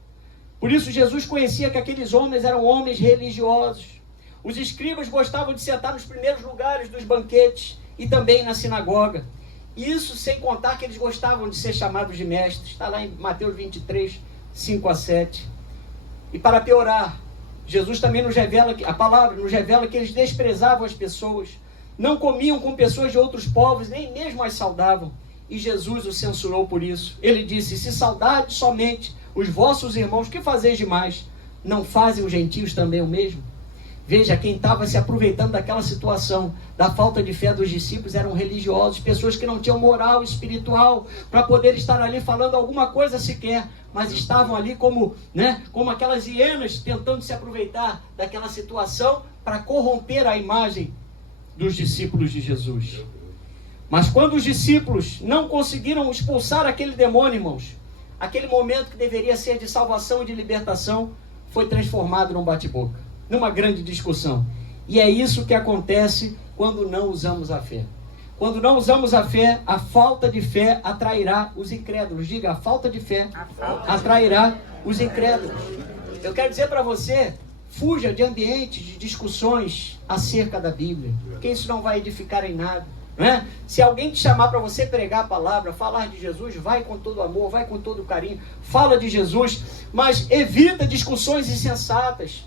Por isso Jesus conhecia que aqueles homens eram homens religiosos. Os escribas gostavam de sentar nos primeiros lugares dos banquetes e também na sinagoga. Isso sem contar que eles gostavam de ser chamados de mestres. Está lá em Mateus 23, 5-7. E para piorar, Jesus também nos revela, a palavra nos revela que eles desprezavam as pessoas, não comiam com pessoas de outros povos, nem mesmo as saudavam. E Jesus o censurou por isso. Ele disse: se saudades somente os vossos irmãos, que fazeis demais? Não fazem os gentios também o mesmo? Veja, quem estava se aproveitando daquela situação, da falta de fé dos discípulos, eram religiosos, pessoas que não tinham moral espiritual para poder estar ali falando alguma coisa sequer, mas estavam ali como aquelas hienas tentando se aproveitar daquela situação para corromper a imagem dos discípulos de Jesus. Mas quando os discípulos não conseguiram expulsar aquele demônio, irmãos, aquele momento que deveria ser de salvação e de libertação foi transformado num bate-boca, numa grande discussão. E é isso que acontece quando não usamos a fé. Quando não usamos a fé, a falta de fé atrairá os incrédulos. Diga, a falta de fé atrairá os incrédulos. Eu quero dizer para você, fuja de ambientes de discussões acerca da Bíblia, porque isso não vai edificar em nada. Se alguém te chamar para você pregar a palavra, falar de Jesus, vai com todo amor, vai com todo carinho, fala de Jesus, mas evita discussões insensatas,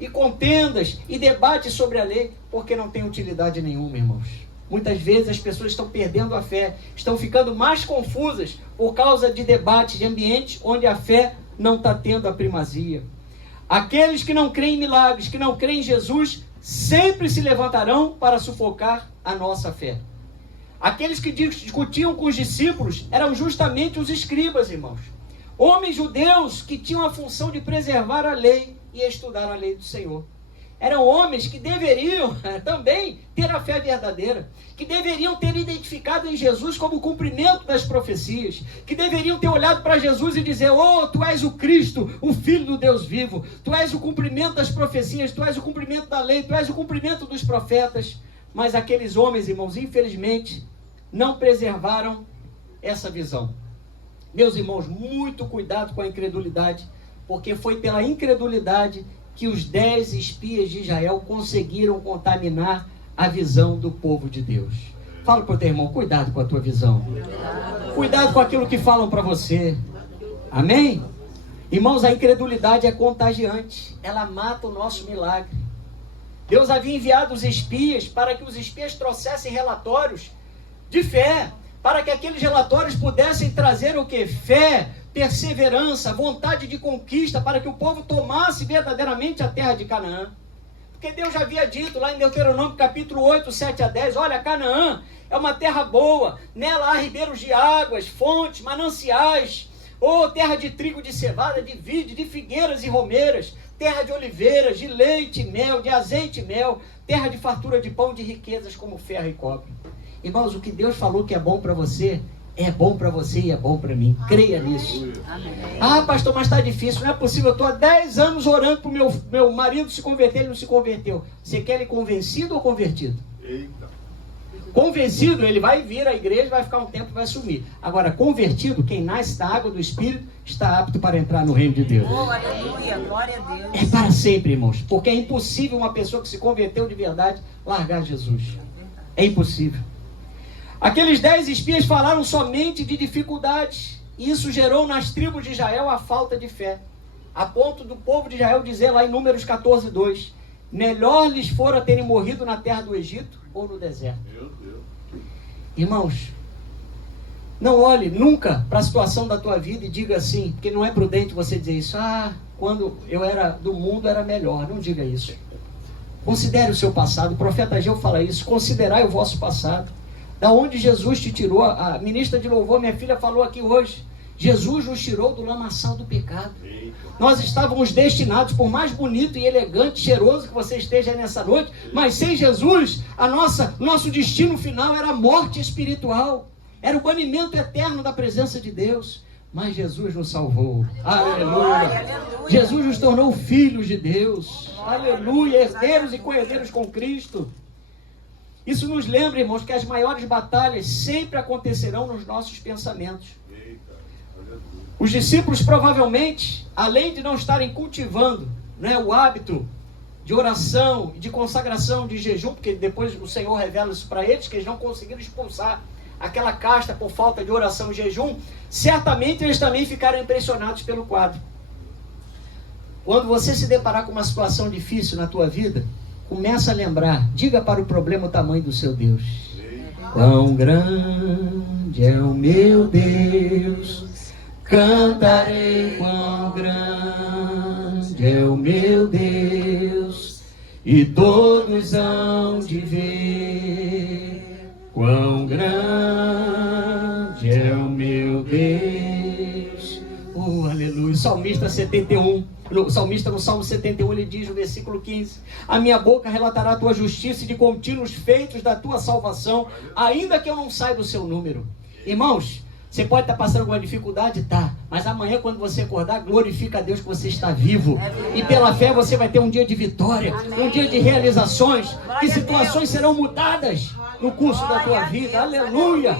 e contendas e debates sobre a lei, porque não tem utilidade nenhuma, irmãos. Muitas vezes as pessoas estão perdendo a fé, estão ficando mais confusas por causa de debates, de ambientes onde a fé não está tendo a primazia. Aqueles que não creem em milagres, que não creem em Jesus, sempre se levantarão para sufocar a nossa fé. Aqueles que discutiam com os discípulos eram justamente os escribas, irmãos. Homens judeus que tinham a função de preservar a lei e estudar a lei do Senhor. Eram homens que deveriam também ter a fé verdadeira, que deveriam ter identificado em Jesus como o cumprimento das profecias, que deveriam ter olhado para Jesus e dizer: oh, tu és o Cristo, o Filho do Deus vivo, tu és o cumprimento das profecias, tu és o cumprimento da lei, tu és o cumprimento dos profetas. Mas aqueles homens, irmãos, infelizmente, não preservaram essa visão. Meus irmãos, muito cuidado com a incredulidade, porque foi pela incredulidade que os 10 espias de Israel conseguiram contaminar a visão do povo de Deus. Fala para o teu irmão, cuidado com a tua visão. Cuidado com aquilo que falam para você. Amém? Irmãos, a incredulidade é contagiante. Ela mata o nosso milagre. Deus havia enviado os espias para que os espias trouxessem relatórios de fé, para que aqueles relatórios pudessem trazer o quê? Fé, perseverança, vontade de conquista, para que o povo tomasse verdadeiramente a terra de Canaã. Porque Deus já havia dito lá em Deuteronômio capítulo 8, 7 a 10, olha, Canaã é uma terra boa, nela há ribeiros de águas, fontes, mananciais, terra de trigo, de cevada, de vide, de figueiras e romeiras, terra de oliveiras, de leite e mel, de azeite e mel, terra de fartura de pão, de riquezas como ferro e cobre. Irmãos, o que Deus falou que é bom para você, é bom para você e é bom para mim. Creia nisso. Amém. Ah, pastor, mas está difícil, não é possível. Eu estou há 10 anos orando para o meu marido se converter, ele não se converteu. Você quer ele convencido ou convertido? Eita. Convencido, ele vai vir à igreja, vai ficar um tempo e vai sumir. Agora, convertido, quem nasce da água do Espírito, está apto para entrar no reino de Deus. Oh, aleluia, glória a Deus. É para sempre, irmãos. Porque é impossível uma pessoa que se converteu de verdade largar Jesus. É impossível. Aqueles 10 espias falaram somente de dificuldades. E isso gerou nas tribos de Israel a falta de fé. A ponto do povo de Israel dizer lá em Números 14, 2, melhor lhes fora terem morrido na terra do Egito ou no deserto. Meu Deus. Irmãos, não olhe nunca para a situação da tua vida e diga assim, porque não é prudente você dizer isso. Ah, quando eu era do mundo era melhor. Não diga isso. Considere o seu passado. O profeta Ageu fala isso. Considerai o vosso passado. Da onde Jesus te tirou. A ministra de louvor, minha filha, falou aqui hoje. Jesus nos tirou do lamaçal do pecado. Nós estávamos destinados, por mais bonito e elegante, cheiroso que você esteja nessa noite, mas sem Jesus, nosso destino final era a morte espiritual. Era o banimento eterno da presença de Deus. Mas Jesus nos salvou. Aleluia. Jesus nos tornou filhos de Deus. Aleluia. Herdeiros e co-herdeiros com Cristo. Isso nos lembra, irmãos, que as maiores batalhas sempre acontecerão nos nossos pensamentos. Os discípulos provavelmente, além de não estarem cultivando, né, o hábito de oração e de consagração, de jejum, porque depois o Senhor revela isso para eles, que eles não conseguiram expulsar aquela casta por falta de oração e jejum, certamente eles também ficaram impressionados pelo quadro. Quando você se deparar com uma situação difícil na tua vida, começa a lembrar, diga para o problema o tamanho do seu Deus. Quão grande é o meu Deus, cantarei quão grande é o meu Deus, e todos hão de ver quão grande é o meu Deus. Oh, aleluia. Salmista 71. O salmista no Salmo 71, ele diz no versículo 15: a minha boca relatará a tua justiça e de contínuo os feitos da tua salvação, ainda que eu não saiba o seu número. Irmãos, você pode estar passando alguma dificuldade, tá, mas amanhã quando você acordar, glorifica a Deus que você está vivo, e pela fé você vai ter um dia de vitória, um dia de realizações, que situações serão mudadas no curso da tua vida. Aleluia.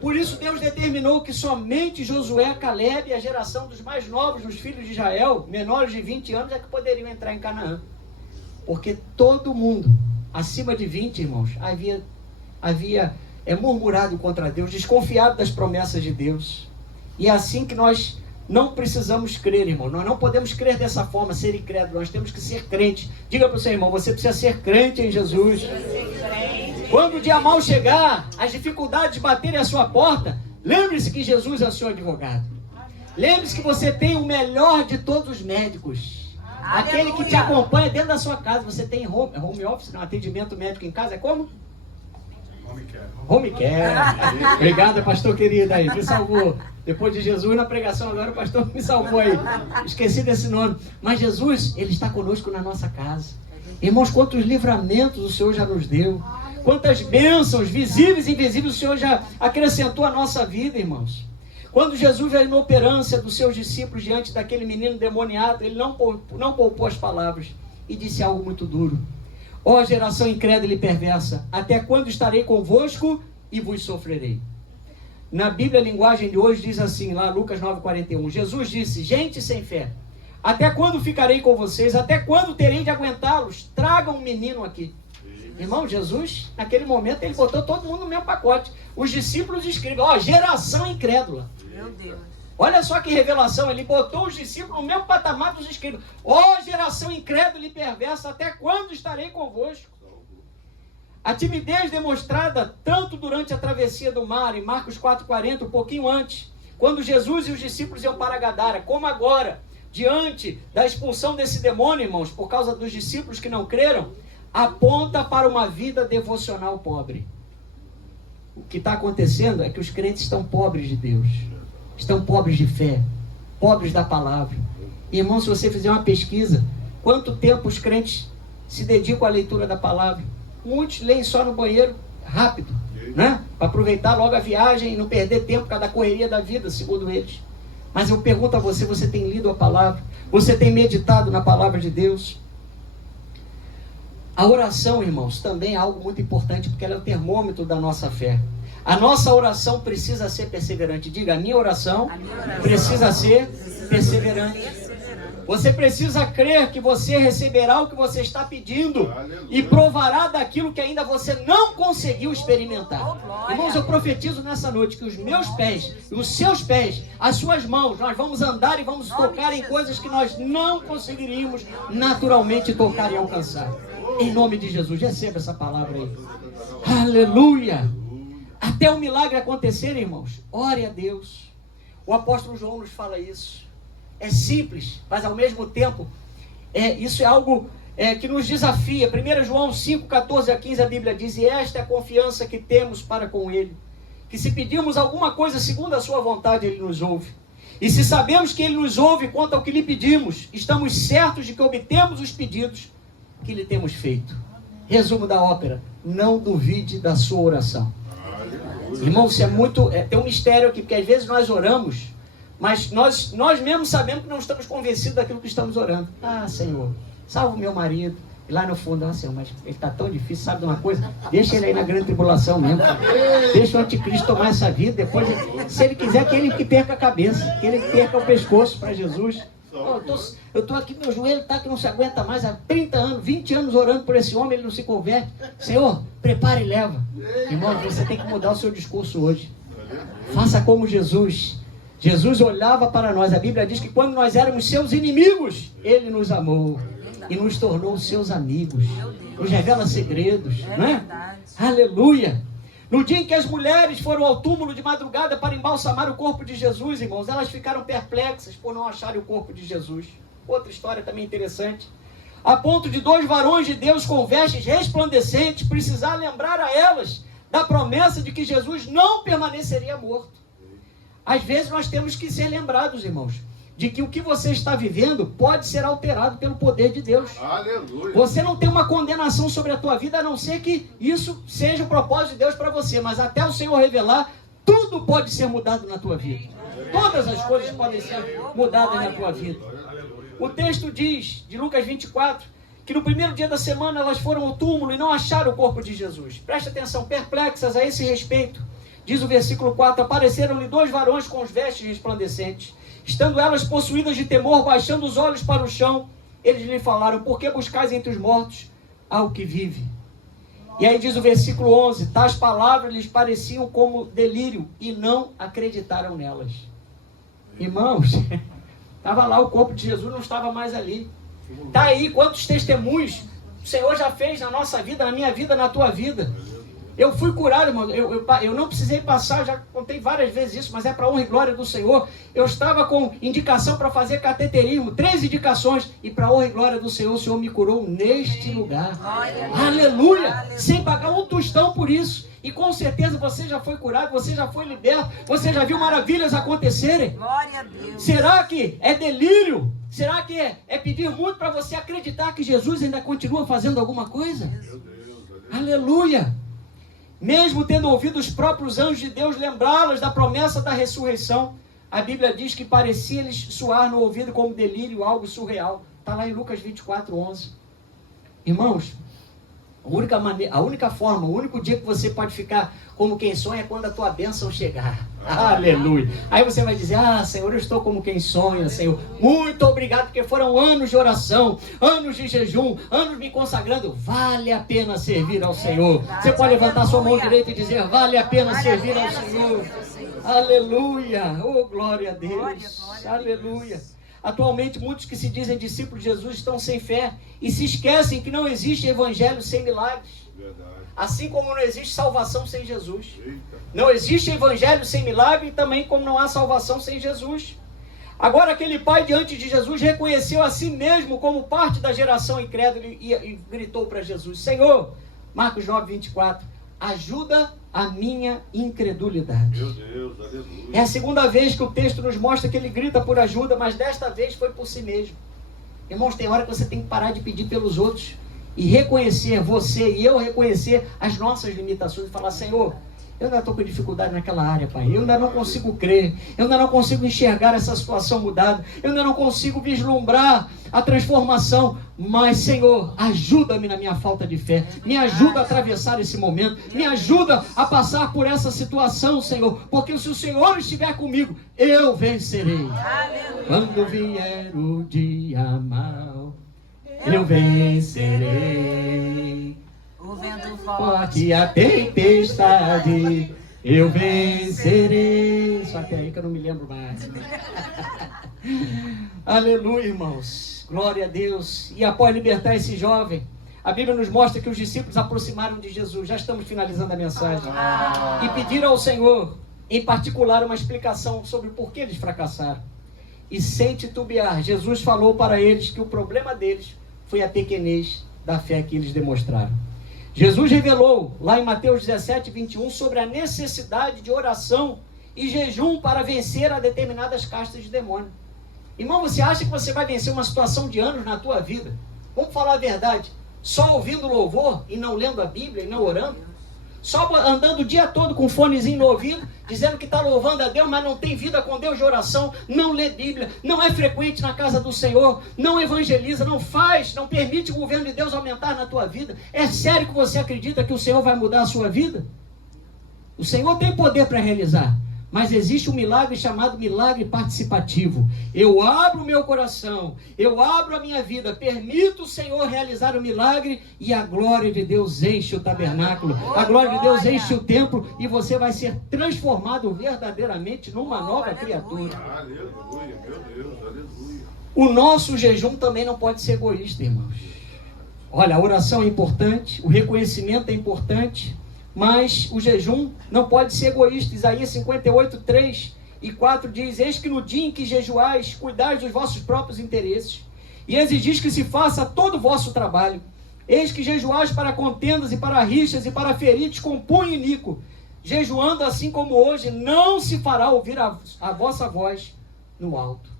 Por isso Deus determinou que somente Josué, Caleb, a geração dos mais novos, dos filhos de Israel, menores de 20 anos, é que poderiam entrar em Canaã. Porque todo mundo, acima de 20, irmãos, havia murmurado contra Deus, desconfiado das promessas de Deus. E é assim que nós não precisamos crer, irmão. Nós não podemos crer dessa forma, ser incrédulo. Nós temos que ser crente. Diga para o seu irmão, você precisa ser crente em Jesus. Quando o dia mau chegar, as dificuldades baterem à sua porta, lembre-se que Jesus é o seu advogado. Lembre-se que você tem o melhor de todos os médicos. Aquele que te acompanha dentro da sua casa. Você tem home office, não, atendimento médico em casa, é como? Home care. Obrigado, pastor querido aí, me salvou. Depois de Jesus na pregação, agora o pastor me salvou aí. Esqueci desse nome. Mas Jesus, ele está conosco na nossa casa. Irmãos, quantos livramentos o Senhor já nos deu. Quantas bênçãos visíveis e invisíveis o Senhor já acrescentou à nossa vida, irmãos. Quando Jesus veio na inoperância dos seus discípulos diante daquele menino demoniado, ele não poupou as palavras e disse algo muito duro. Ó geração incrédula e perversa, até quando estarei convosco e vos sofrerei? Na Bíblia, a linguagem de hoje diz assim, lá Lucas 9,41, Jesus disse, gente sem fé, até quando ficarei com vocês? Até quando terei de aguentá-los? Tragam um menino aqui. Irmão, Jesus, naquele momento, ele botou todo mundo no mesmo pacote. Os discípulos escrevem, ó, geração incrédula. Meu Deus. Olha só que revelação, ele botou os discípulos no mesmo patamar dos escribas. Ó geração incrédula e perversa, até quando estarei convosco? A timidez demonstrada tanto durante a travessia do mar, em Marcos 4,40, um pouquinho antes, quando Jesus e os discípulos iam para Gadara, como agora, diante da expulsão desse demônio, irmãos, por causa dos discípulos que não creram, aponta para uma vida devocional pobre. O que está acontecendo é que os crentes estão pobres de Deus, estão pobres de fé, pobres da palavra. Irmão, se você fizer uma pesquisa, quanto tempo os crentes se dedicam à leitura da palavra? Muitos leem só no banheiro, rápido, né? Para aproveitar logo a viagem e não perder tempo por causa da correria da vida, segundo eles. Mas eu pergunto a você, você tem lido a palavra? Você tem meditado na palavra de Deus? A oração, irmãos, também é algo muito importante, porque ela é o termômetro da nossa fé. A nossa oração precisa ser perseverante. Diga, a minha oração precisa ser perseverante. Você precisa crer que você receberá o que você está pedindo e provará daquilo que ainda você não conseguiu experimentar. Irmãos, eu profetizo nessa noite que os meus pés, os seus pés, as suas mãos, nós vamos andar e vamos tocar em coisas que nós não conseguiríamos naturalmente tocar e alcançar. Em nome de Jesus, receba essa palavra aí. Aleluia! Até o milagre acontecer, irmãos, ore a Deus. O apóstolo João nos fala isso. É simples, mas ao mesmo tempo, isso é algo que nos desafia. 1 João 5, 14 a 15, a Bíblia diz: e esta é a confiança que temos para com Ele, que se pedirmos alguma coisa segundo a sua vontade, Ele nos ouve. E se sabemos que Ele nos ouve quanto ao que lhe pedimos, estamos certos de que obtemos os pedidos que lhe temos feito. Resumo da ópera: não duvide da sua oração. Irmão, isso é muito... tem um mistério aqui, porque às vezes nós oramos, mas nós mesmos sabemos que não estamos convencidos daquilo que estamos orando. Ah, Senhor, salva o meu marido. E lá no fundo, ah, Senhor, mas ele está tão difícil, sabe de uma coisa? Deixa ele aí na grande tribulação mesmo. Deixa o anticristo tomar essa vida. Depois, se ele quiser, que ele que perca a cabeça, que ele perca o pescoço para Jesus. Eu estou aqui, meu joelho está que não se aguenta mais há 30 anos, 20 anos orando por esse homem, ele não se converte. Senhor, prepara e leva. Irmão, você tem que mudar o seu discurso hoje. Faça como Jesus. Jesus olhava para nós. A Bíblia diz que quando nós éramos seus inimigos, Ele nos amou e nos tornou seus amigos. Nos revela segredos, não é? Aleluia! No dia em que as mulheres foram ao túmulo de madrugada para embalsamar o corpo de Jesus, irmãos, elas ficaram perplexas por não acharem o corpo de Jesus. Outra história também interessante. A ponto de 2 varões de Deus com vestes resplandecentes precisar lembrar a elas da promessa de que Jesus não permaneceria morto. Às vezes nós temos que ser lembrados, irmãos, de que o que você está vivendo pode ser alterado pelo poder de Deus. Aleluia. Você não tem uma condenação sobre a tua vida, a não ser que isso seja o propósito de Deus para você, mas até o Senhor revelar, tudo pode ser mudado na tua vida. Todas as coisas podem ser mudadas na tua vida. O texto diz, de Lucas 24, que no primeiro dia da semana elas foram ao túmulo e não acharam o corpo de Jesus. Preste atenção, perplexas a esse respeito. Diz o versículo 4, apareceram-lhe 2 varões com os vestes resplandecentes. Estando elas possuídas de temor, baixando os olhos para o chão, eles lhe falaram: por que buscais entre os mortos ao que vive? E aí diz o versículo 11, tais palavras lhes pareciam como delírio e não acreditaram nelas. Irmãos, estava lá o corpo de Jesus, não estava mais ali. Está aí quantos testemunhos o Senhor já fez na nossa vida, na minha vida, na tua vida. Eu fui curado, irmão, eu não precisei passar, já contei várias vezes isso, mas é para honra e glória do Senhor. Eu estava com indicação para fazer cateterismo, 3 indicações, e para honra e glória do Senhor, o Senhor me curou neste lugar. Aleluia! Sem pagar um tostão por isso. E com certeza você já foi curado, você já foi liberto, você já viu maravilhas acontecerem. Glória a Deus. Será que é delírio? Será que é pedir muito para você acreditar que Jesus ainda continua fazendo alguma coisa? Aleluia! Mesmo tendo ouvido os próprios anjos de Deus lembrá-las da promessa da ressurreição, a Bíblia diz que parecia-lhes soar no ouvido como delírio, algo surreal. Está lá em Lucas 24, 11. Irmãos, A única forma, o único dia que você pode ficar como quem sonha é quando a tua bênção chegar. Aleluia. Aí você vai dizer, Senhor, eu estou como quem sonha, Senhor. Muito obrigado, porque foram anos de oração, anos de jejum, anos me consagrando. Vale a pena servir ao Senhor. Você pode levantar sua mão direita e dizer, vale a pena servir ao Senhor. Aleluia. Oh, glória a Deus. Aleluia. Atualmente, muitos que se dizem discípulos de Jesus estão sem fé e se esquecem que não existe evangelho sem milagres. Verdade. Assim como não existe salvação sem Jesus. Eita. Não existe evangelho sem milagre, também como não há salvação sem Jesus. Agora, aquele pai diante de Jesus reconheceu a si mesmo como parte da geração incrédula e gritou para Jesus, Senhor, Marcos 9, 24, ajuda a minha incredulidade. Meu Deus, aleluia. É a segunda vez que o texto nos mostra que ele grita por ajuda, mas desta vez foi por si mesmo. Irmãos, tem hora que você tem que parar de pedir pelos outros e reconhecer, você e eu reconhecer as nossas limitações e falar, Senhor, eu ainda estou com dificuldade naquela área, Pai. Eu ainda não consigo crer. Eu ainda não consigo enxergar essa situação mudada. Eu ainda não consigo vislumbrar a transformação. Mas, Senhor, ajuda-me na minha falta de fé. Me ajuda a atravessar esse momento. Me ajuda a passar por essa situação, Senhor. Porque se o Senhor estiver comigo, eu vencerei. Quando vier o dia mau, eu vencerei. O vento forte, a tempestade, eu vencerei. Só que é aí que eu não me lembro mais. Aleluia, irmãos. Glória a Deus. E após libertar esse jovem, a Bíblia nos mostra que os discípulos aproximaram de Jesus. Já estamos finalizando a mensagem. E pediram ao Senhor, em particular, uma explicação sobre por que eles fracassaram. E sem titubear, Jesus falou para eles que o problema deles foi a pequenez da fé que eles demonstraram. Jesus revelou, lá em Mateus 17, 21, sobre a necessidade de oração e jejum para vencer a determinadas castas de demônio. Irmão, você acha que você vai vencer uma situação de anos na tua vida? Vamos falar a verdade. Só ouvindo louvor e não lendo a Bíblia e não orando? Só andando o dia todo com um fonezinho no ouvido, dizendo que está louvando a Deus, mas não tem vida com Deus de oração, não lê Bíblia, não é frequente na casa do Senhor, não evangeliza, não permite o governo de Deus aumentar na tua vida. É sério que você acredita que o Senhor vai mudar a sua vida? O Senhor tem poder para realizar, mas existe um milagre chamado milagre participativo. Eu abro o meu coração, eu abro a minha vida, permito o Senhor realizar o milagre e a glória de Deus enche o tabernáculo, a glória de Deus enche o templo e você vai ser transformado verdadeiramente numa nova criatura. Aleluia, meu Deus, aleluia. O nosso jejum também não pode ser egoísta, irmãos. Olha, a oração é importante, o reconhecimento é importante, mas o jejum não pode ser egoísta. Isaías 58, 3 e 4 diz, eis que no dia em que jejuais, cuidais dos vossos próprios interesses, e exigis que se faça todo o vosso trabalho. Eis que jejuais para contendas e para rixas e para feridos com punho iníquo. Jejuando assim como hoje, não se fará ouvir a vossa voz no alto.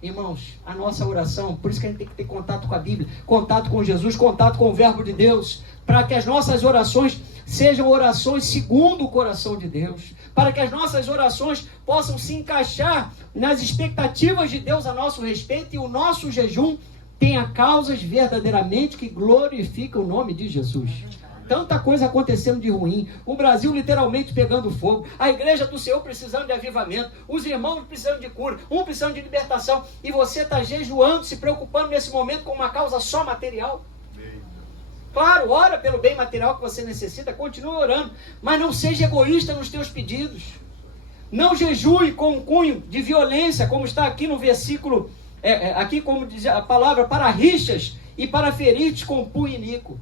Irmãos, a nossa oração, por isso que a gente tem que ter contato com a Bíblia, contato com Jesus, contato com o verbo de Deus, para que as nossas orações sejam orações segundo o coração de Deus, para que as nossas orações possam se encaixar nas expectativas de Deus a nosso respeito e o nosso jejum tenha causas verdadeiramente que glorificam o nome de Jesus. Tanta coisa acontecendo de ruim, o Brasil literalmente pegando fogo, a igreja do Senhor precisando de avivamento, os irmãos precisando de cura, um precisando de libertação, e você está jejuando, se preocupando nesse momento com uma causa só material. Claro, ora pelo bem material que você necessita, continue orando, mas não seja egoísta nos teus pedidos. Não jejue com um cunho de violência, como está aqui no versículo, aqui como diz a palavra, para rixas e para feridos com punho iníquo.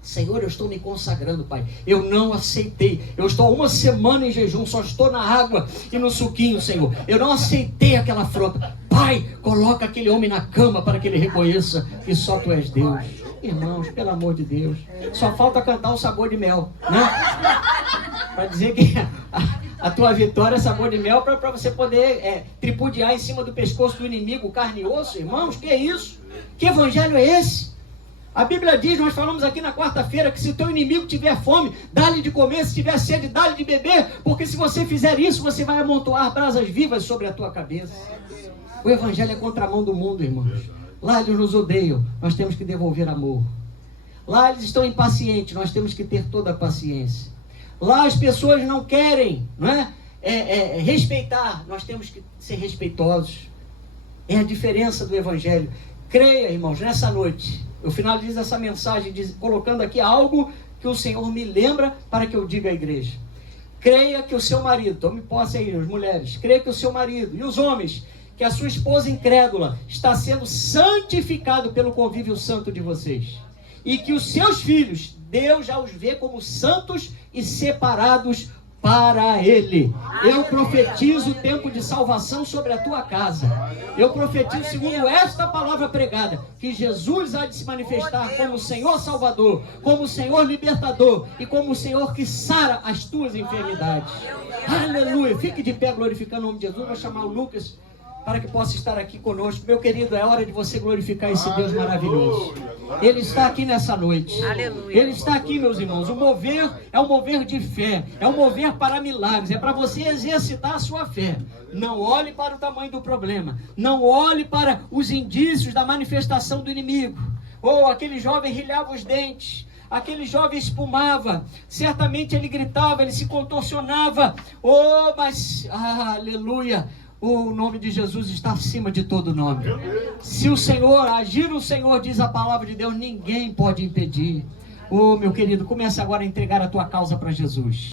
Senhor, eu estou me consagrando, Pai. Eu não aceitei. Eu estou há uma semana em jejum, só estou na água e no suquinho, Senhor. Eu não aceitei aquela afronta. Pai, coloca aquele homem na cama para que ele reconheça que só Tu és Deus. Irmãos, pelo amor de Deus, só falta cantar o sabor de mel, né? Para dizer que a tua vitória é sabor de mel, para você poder tripudiar em cima do pescoço do inimigo, carne e osso. Irmãos, que é isso? Que evangelho é esse? A Bíblia diz, nós falamos aqui na quarta-feira, que se o teu inimigo tiver fome, dá-lhe de comer, se tiver sede, dá-lhe de beber, porque se você fizer isso, você vai amontoar brasas vivas sobre a tua cabeça. O evangelho é contramão do mundo, irmãos. Lá eles nos odeiam, nós temos que devolver amor. Lá eles estão impacientes, nós temos que ter toda a paciência. Lá as pessoas não querem, não é? Respeitar, nós temos que ser respeitosos. É a diferença do Evangelho. Creia, irmãos, nessa noite, eu finalizo essa mensagem colocando aqui algo que o Senhor me lembra para que eu diga à igreja. Creia que o seu marido, tome posse aí, as mulheres, creia que o seu marido e os homens, que a sua esposa incrédula está sendo santificado pelo convívio santo de vocês. E que os seus filhos, Deus já os vê como santos e separados para Ele. Eu profetizo o tempo de salvação sobre a tua casa. Eu profetizo, segundo esta palavra pregada, que Jesus há de se manifestar como o Senhor Salvador, como o Senhor Libertador e como o Senhor que sara as tuas enfermidades. Aleluia! Fique de pé glorificando o nome de Jesus. Vou chamar o Lucas para que possa estar aqui conosco. Meu querido, é hora de você glorificar esse Deus maravilhoso. Ele está aqui nessa noite. Aleluia. Ele está aqui, meus irmãos. O mover é um mover de fé. É um mover para milagres. É para você exercitar a sua fé. Não olhe para o tamanho do problema. Não olhe para os indícios da manifestação do inimigo. Ou aquele jovem rilhava os dentes. Aquele jovem espumava. Certamente ele gritava, ele se contorcionava. Oh, mas, aleluia. O nome de Jesus está acima de todo nome. Se o Senhor agir, o Senhor, diz a palavra de Deus, ninguém pode impedir. Oh, meu querido, comece agora a entregar a tua causa para Jesus.